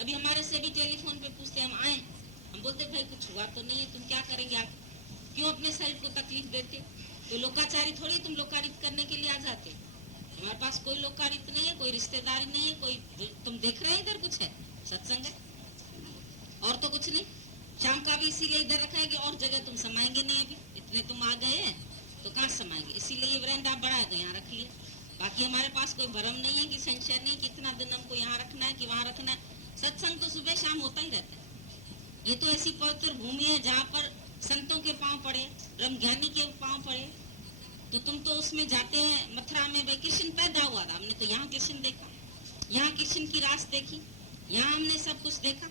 अभी हमारे से भी टेलीफोन पे पूछते, हम आए, हम बोलते भाई कुछ हुआ तो नहीं है, तुम क्या करेंगे, आप क्यों अपने शरीर को तकलीफ देते? तो लोकाचारी थोड़ी तुम लोकारित करने के लिए आ जाते। हमारे पास कोई लोकारित नहीं है, कोई रिश्तेदारी नहीं है, कोई तुम देख रहे हैं इधर कुछ है, सत्संग है और तो कुछ नहीं। शाम का भी इसीलिए इधर रखा है कि और जगह तुम समाएंगे नहीं, अभी इतने तुम आ गए हैं तो कहाँ समाएंगे, इसीलिए ये वरांडा बड़ा है तो यहाँ रख लिया। बाकी हमारे पास कोई भरम नहीं है कि संशय नहीं कि इतना दिन हमको यहाँ रखना है कि वहाँ रखना है। सत्संग तो सुबह शाम होता ही रहता है। ये तो ऐसी पवित्र भूमि है जहाँ पर संतों के पांव पड़े, ब्रह्मज्ञानी के पांव पड़े, तो तुम तो उसमें जाते हैं। मथुरा में भाई कृष्ण पैदा हुआ था, हमने तो यहाँ कृष्ण देखा, यहाँ कृष्ण की रास देखी, यहाँ हमने सब कुछ देखा।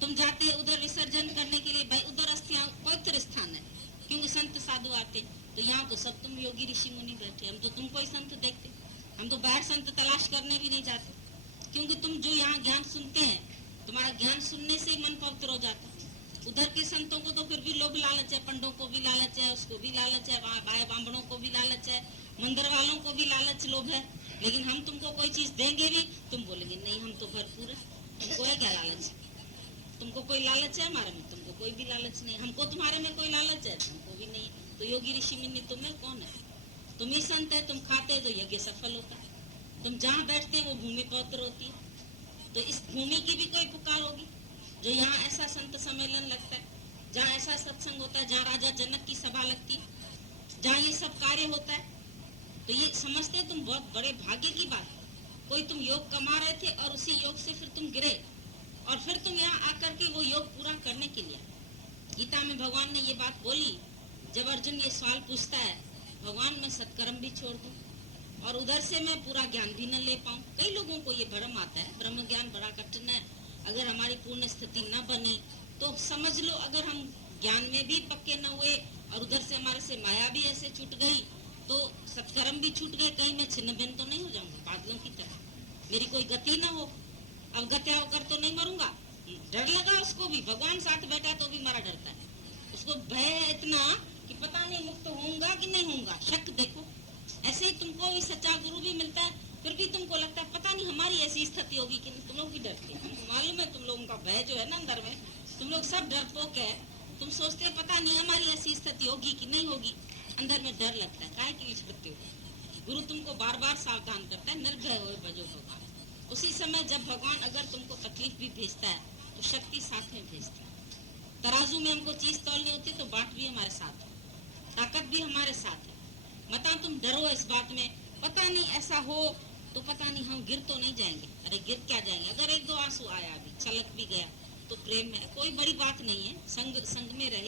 तुम जाते हैं उधर विसर्जन करने के लिए, भाई उधर अस्थियां पवित्र स्थान है क्योंकि संत साधु आते। तो यहाँ तो सब तुम योगी ऋषि मुनि बैठे, हम तो तुमको ही संत देखते। हम तो बाहर संत तलाश करने भी नहीं जाते, क्योंकि तुम जो यहाँ ज्ञान सुनते हैं, तुम्हारा ज्ञान सुनने से ही मन पवित्र हो जाता है। उधर के संतों को तो फिर भी लोभ लालच है, पंडों को भी लालच है, उसको भी लालच है, भाई बामणों को भी लालच है, मंदिर वालों को भी लालच लोभ है। लेकिन हम तुमको कोई चीज देंगे भी, तुम बोलेंगे नहीं हम तो भरपूर है, तुमको है क्या लालच? तुमको कोई लालच है हमारे में? तुमको कोई भी लालच नहीं। हमको तुम्हारे में कोई लालच है? तुमको भी नहीं। तो योगी ऋषि मुनि तुम्हें कौन है? तुम ही संत है। तुम खाते हो तो यज्ञ सफल होता है, तुम जहाँ बैठते हैं वो भूमि पवित्र होती है। तो इस भूमि की भी कोई पुकार होगी जो यहाँ ऐसा संत सम्मेलन लगता है, जहाँ ऐसा सत्संग होता है, जहाँ राजा जनक की सभा लगती है, जहाँ ये सब कार्य होता है। तो ये समझते तुम बहुत बड़े भाग्य की बात। कोई तुम योग कमा रहे थे और उसी योग से फिर तुम गिरे और फिर तुम यहाँ आकर के वो योग पूरा करने के लिए। गीता में भगवान ने ये बात बोली, जब अर्जुन ये सवाल पूछता है, भगवान मैं सत्कर्म भी छोड़ दूं और उधर से मैं पूरा ज्ञान भी न ले पाऊं। कई लोगों को ये भ्रम आता है, ब्रह्म ज्ञान बड़ा कठिन है, अगर हमारी पूर्ण स्थिति न बनी तो समझ लो अगर हम ज्ञान में भी पक्के न हुए और उधर से हमारे से माया भी ऐसे छूट गई तो सत्कर्म भी छूट गए, कहीं मैं छिन्न भिन्न तो नहीं हो जाऊंगा बादलों की तरह, मेरी कोई गति न हो, अवगत्या होकर तो नहीं मरूंगा। डर लगा उसको भी, भगवान साथ बैठा तो भी मरा डरता है, उसको भय है इतना कि पता नहीं मुक्त होऊंगा कि नहीं होऊंगा, शक। देखो ऐसे ही तुमको भी सच्चा गुरु भी मिलता है, फिर भी तुमको लगता है पता नहीं हमारी ऐसी स्थिति होगी कि नहीं। तुम लोग भी डरते हैं, हमको मालूम है तुम लोगों का भय जो है ना अंदर में, तुम लोग सब डरपोक है। तुम सोचते हैं पता नहीं हमारी ऐसी स्थिति होगी कि नहीं होगी, अंदर में डर लगता है। काहे के लिए डरते हो? गुरु तुमको बार बार सावधान करता है, निर्भय हो भजो भगवान। उसी समय जब भगवान अगर तुमको तकलीफ भी भेजता है तो शक्ति साथ में भेजता है। तराजू में हमको चीज तौलनी होती है तो बाट भी हमारे साथ है, ताकत भी हमारे साथ है। मता तुम डरो इस बात में, पता नहीं ऐसा हो तो पता नहीं हम गिर तो नहीं जाएंगे। अरे गिर क्या जाएंगे, अगर एक दो आंसू आया भी, छलक भी गया तो प्रेम है, कोई बड़ी बात नहीं है। संग में रहे।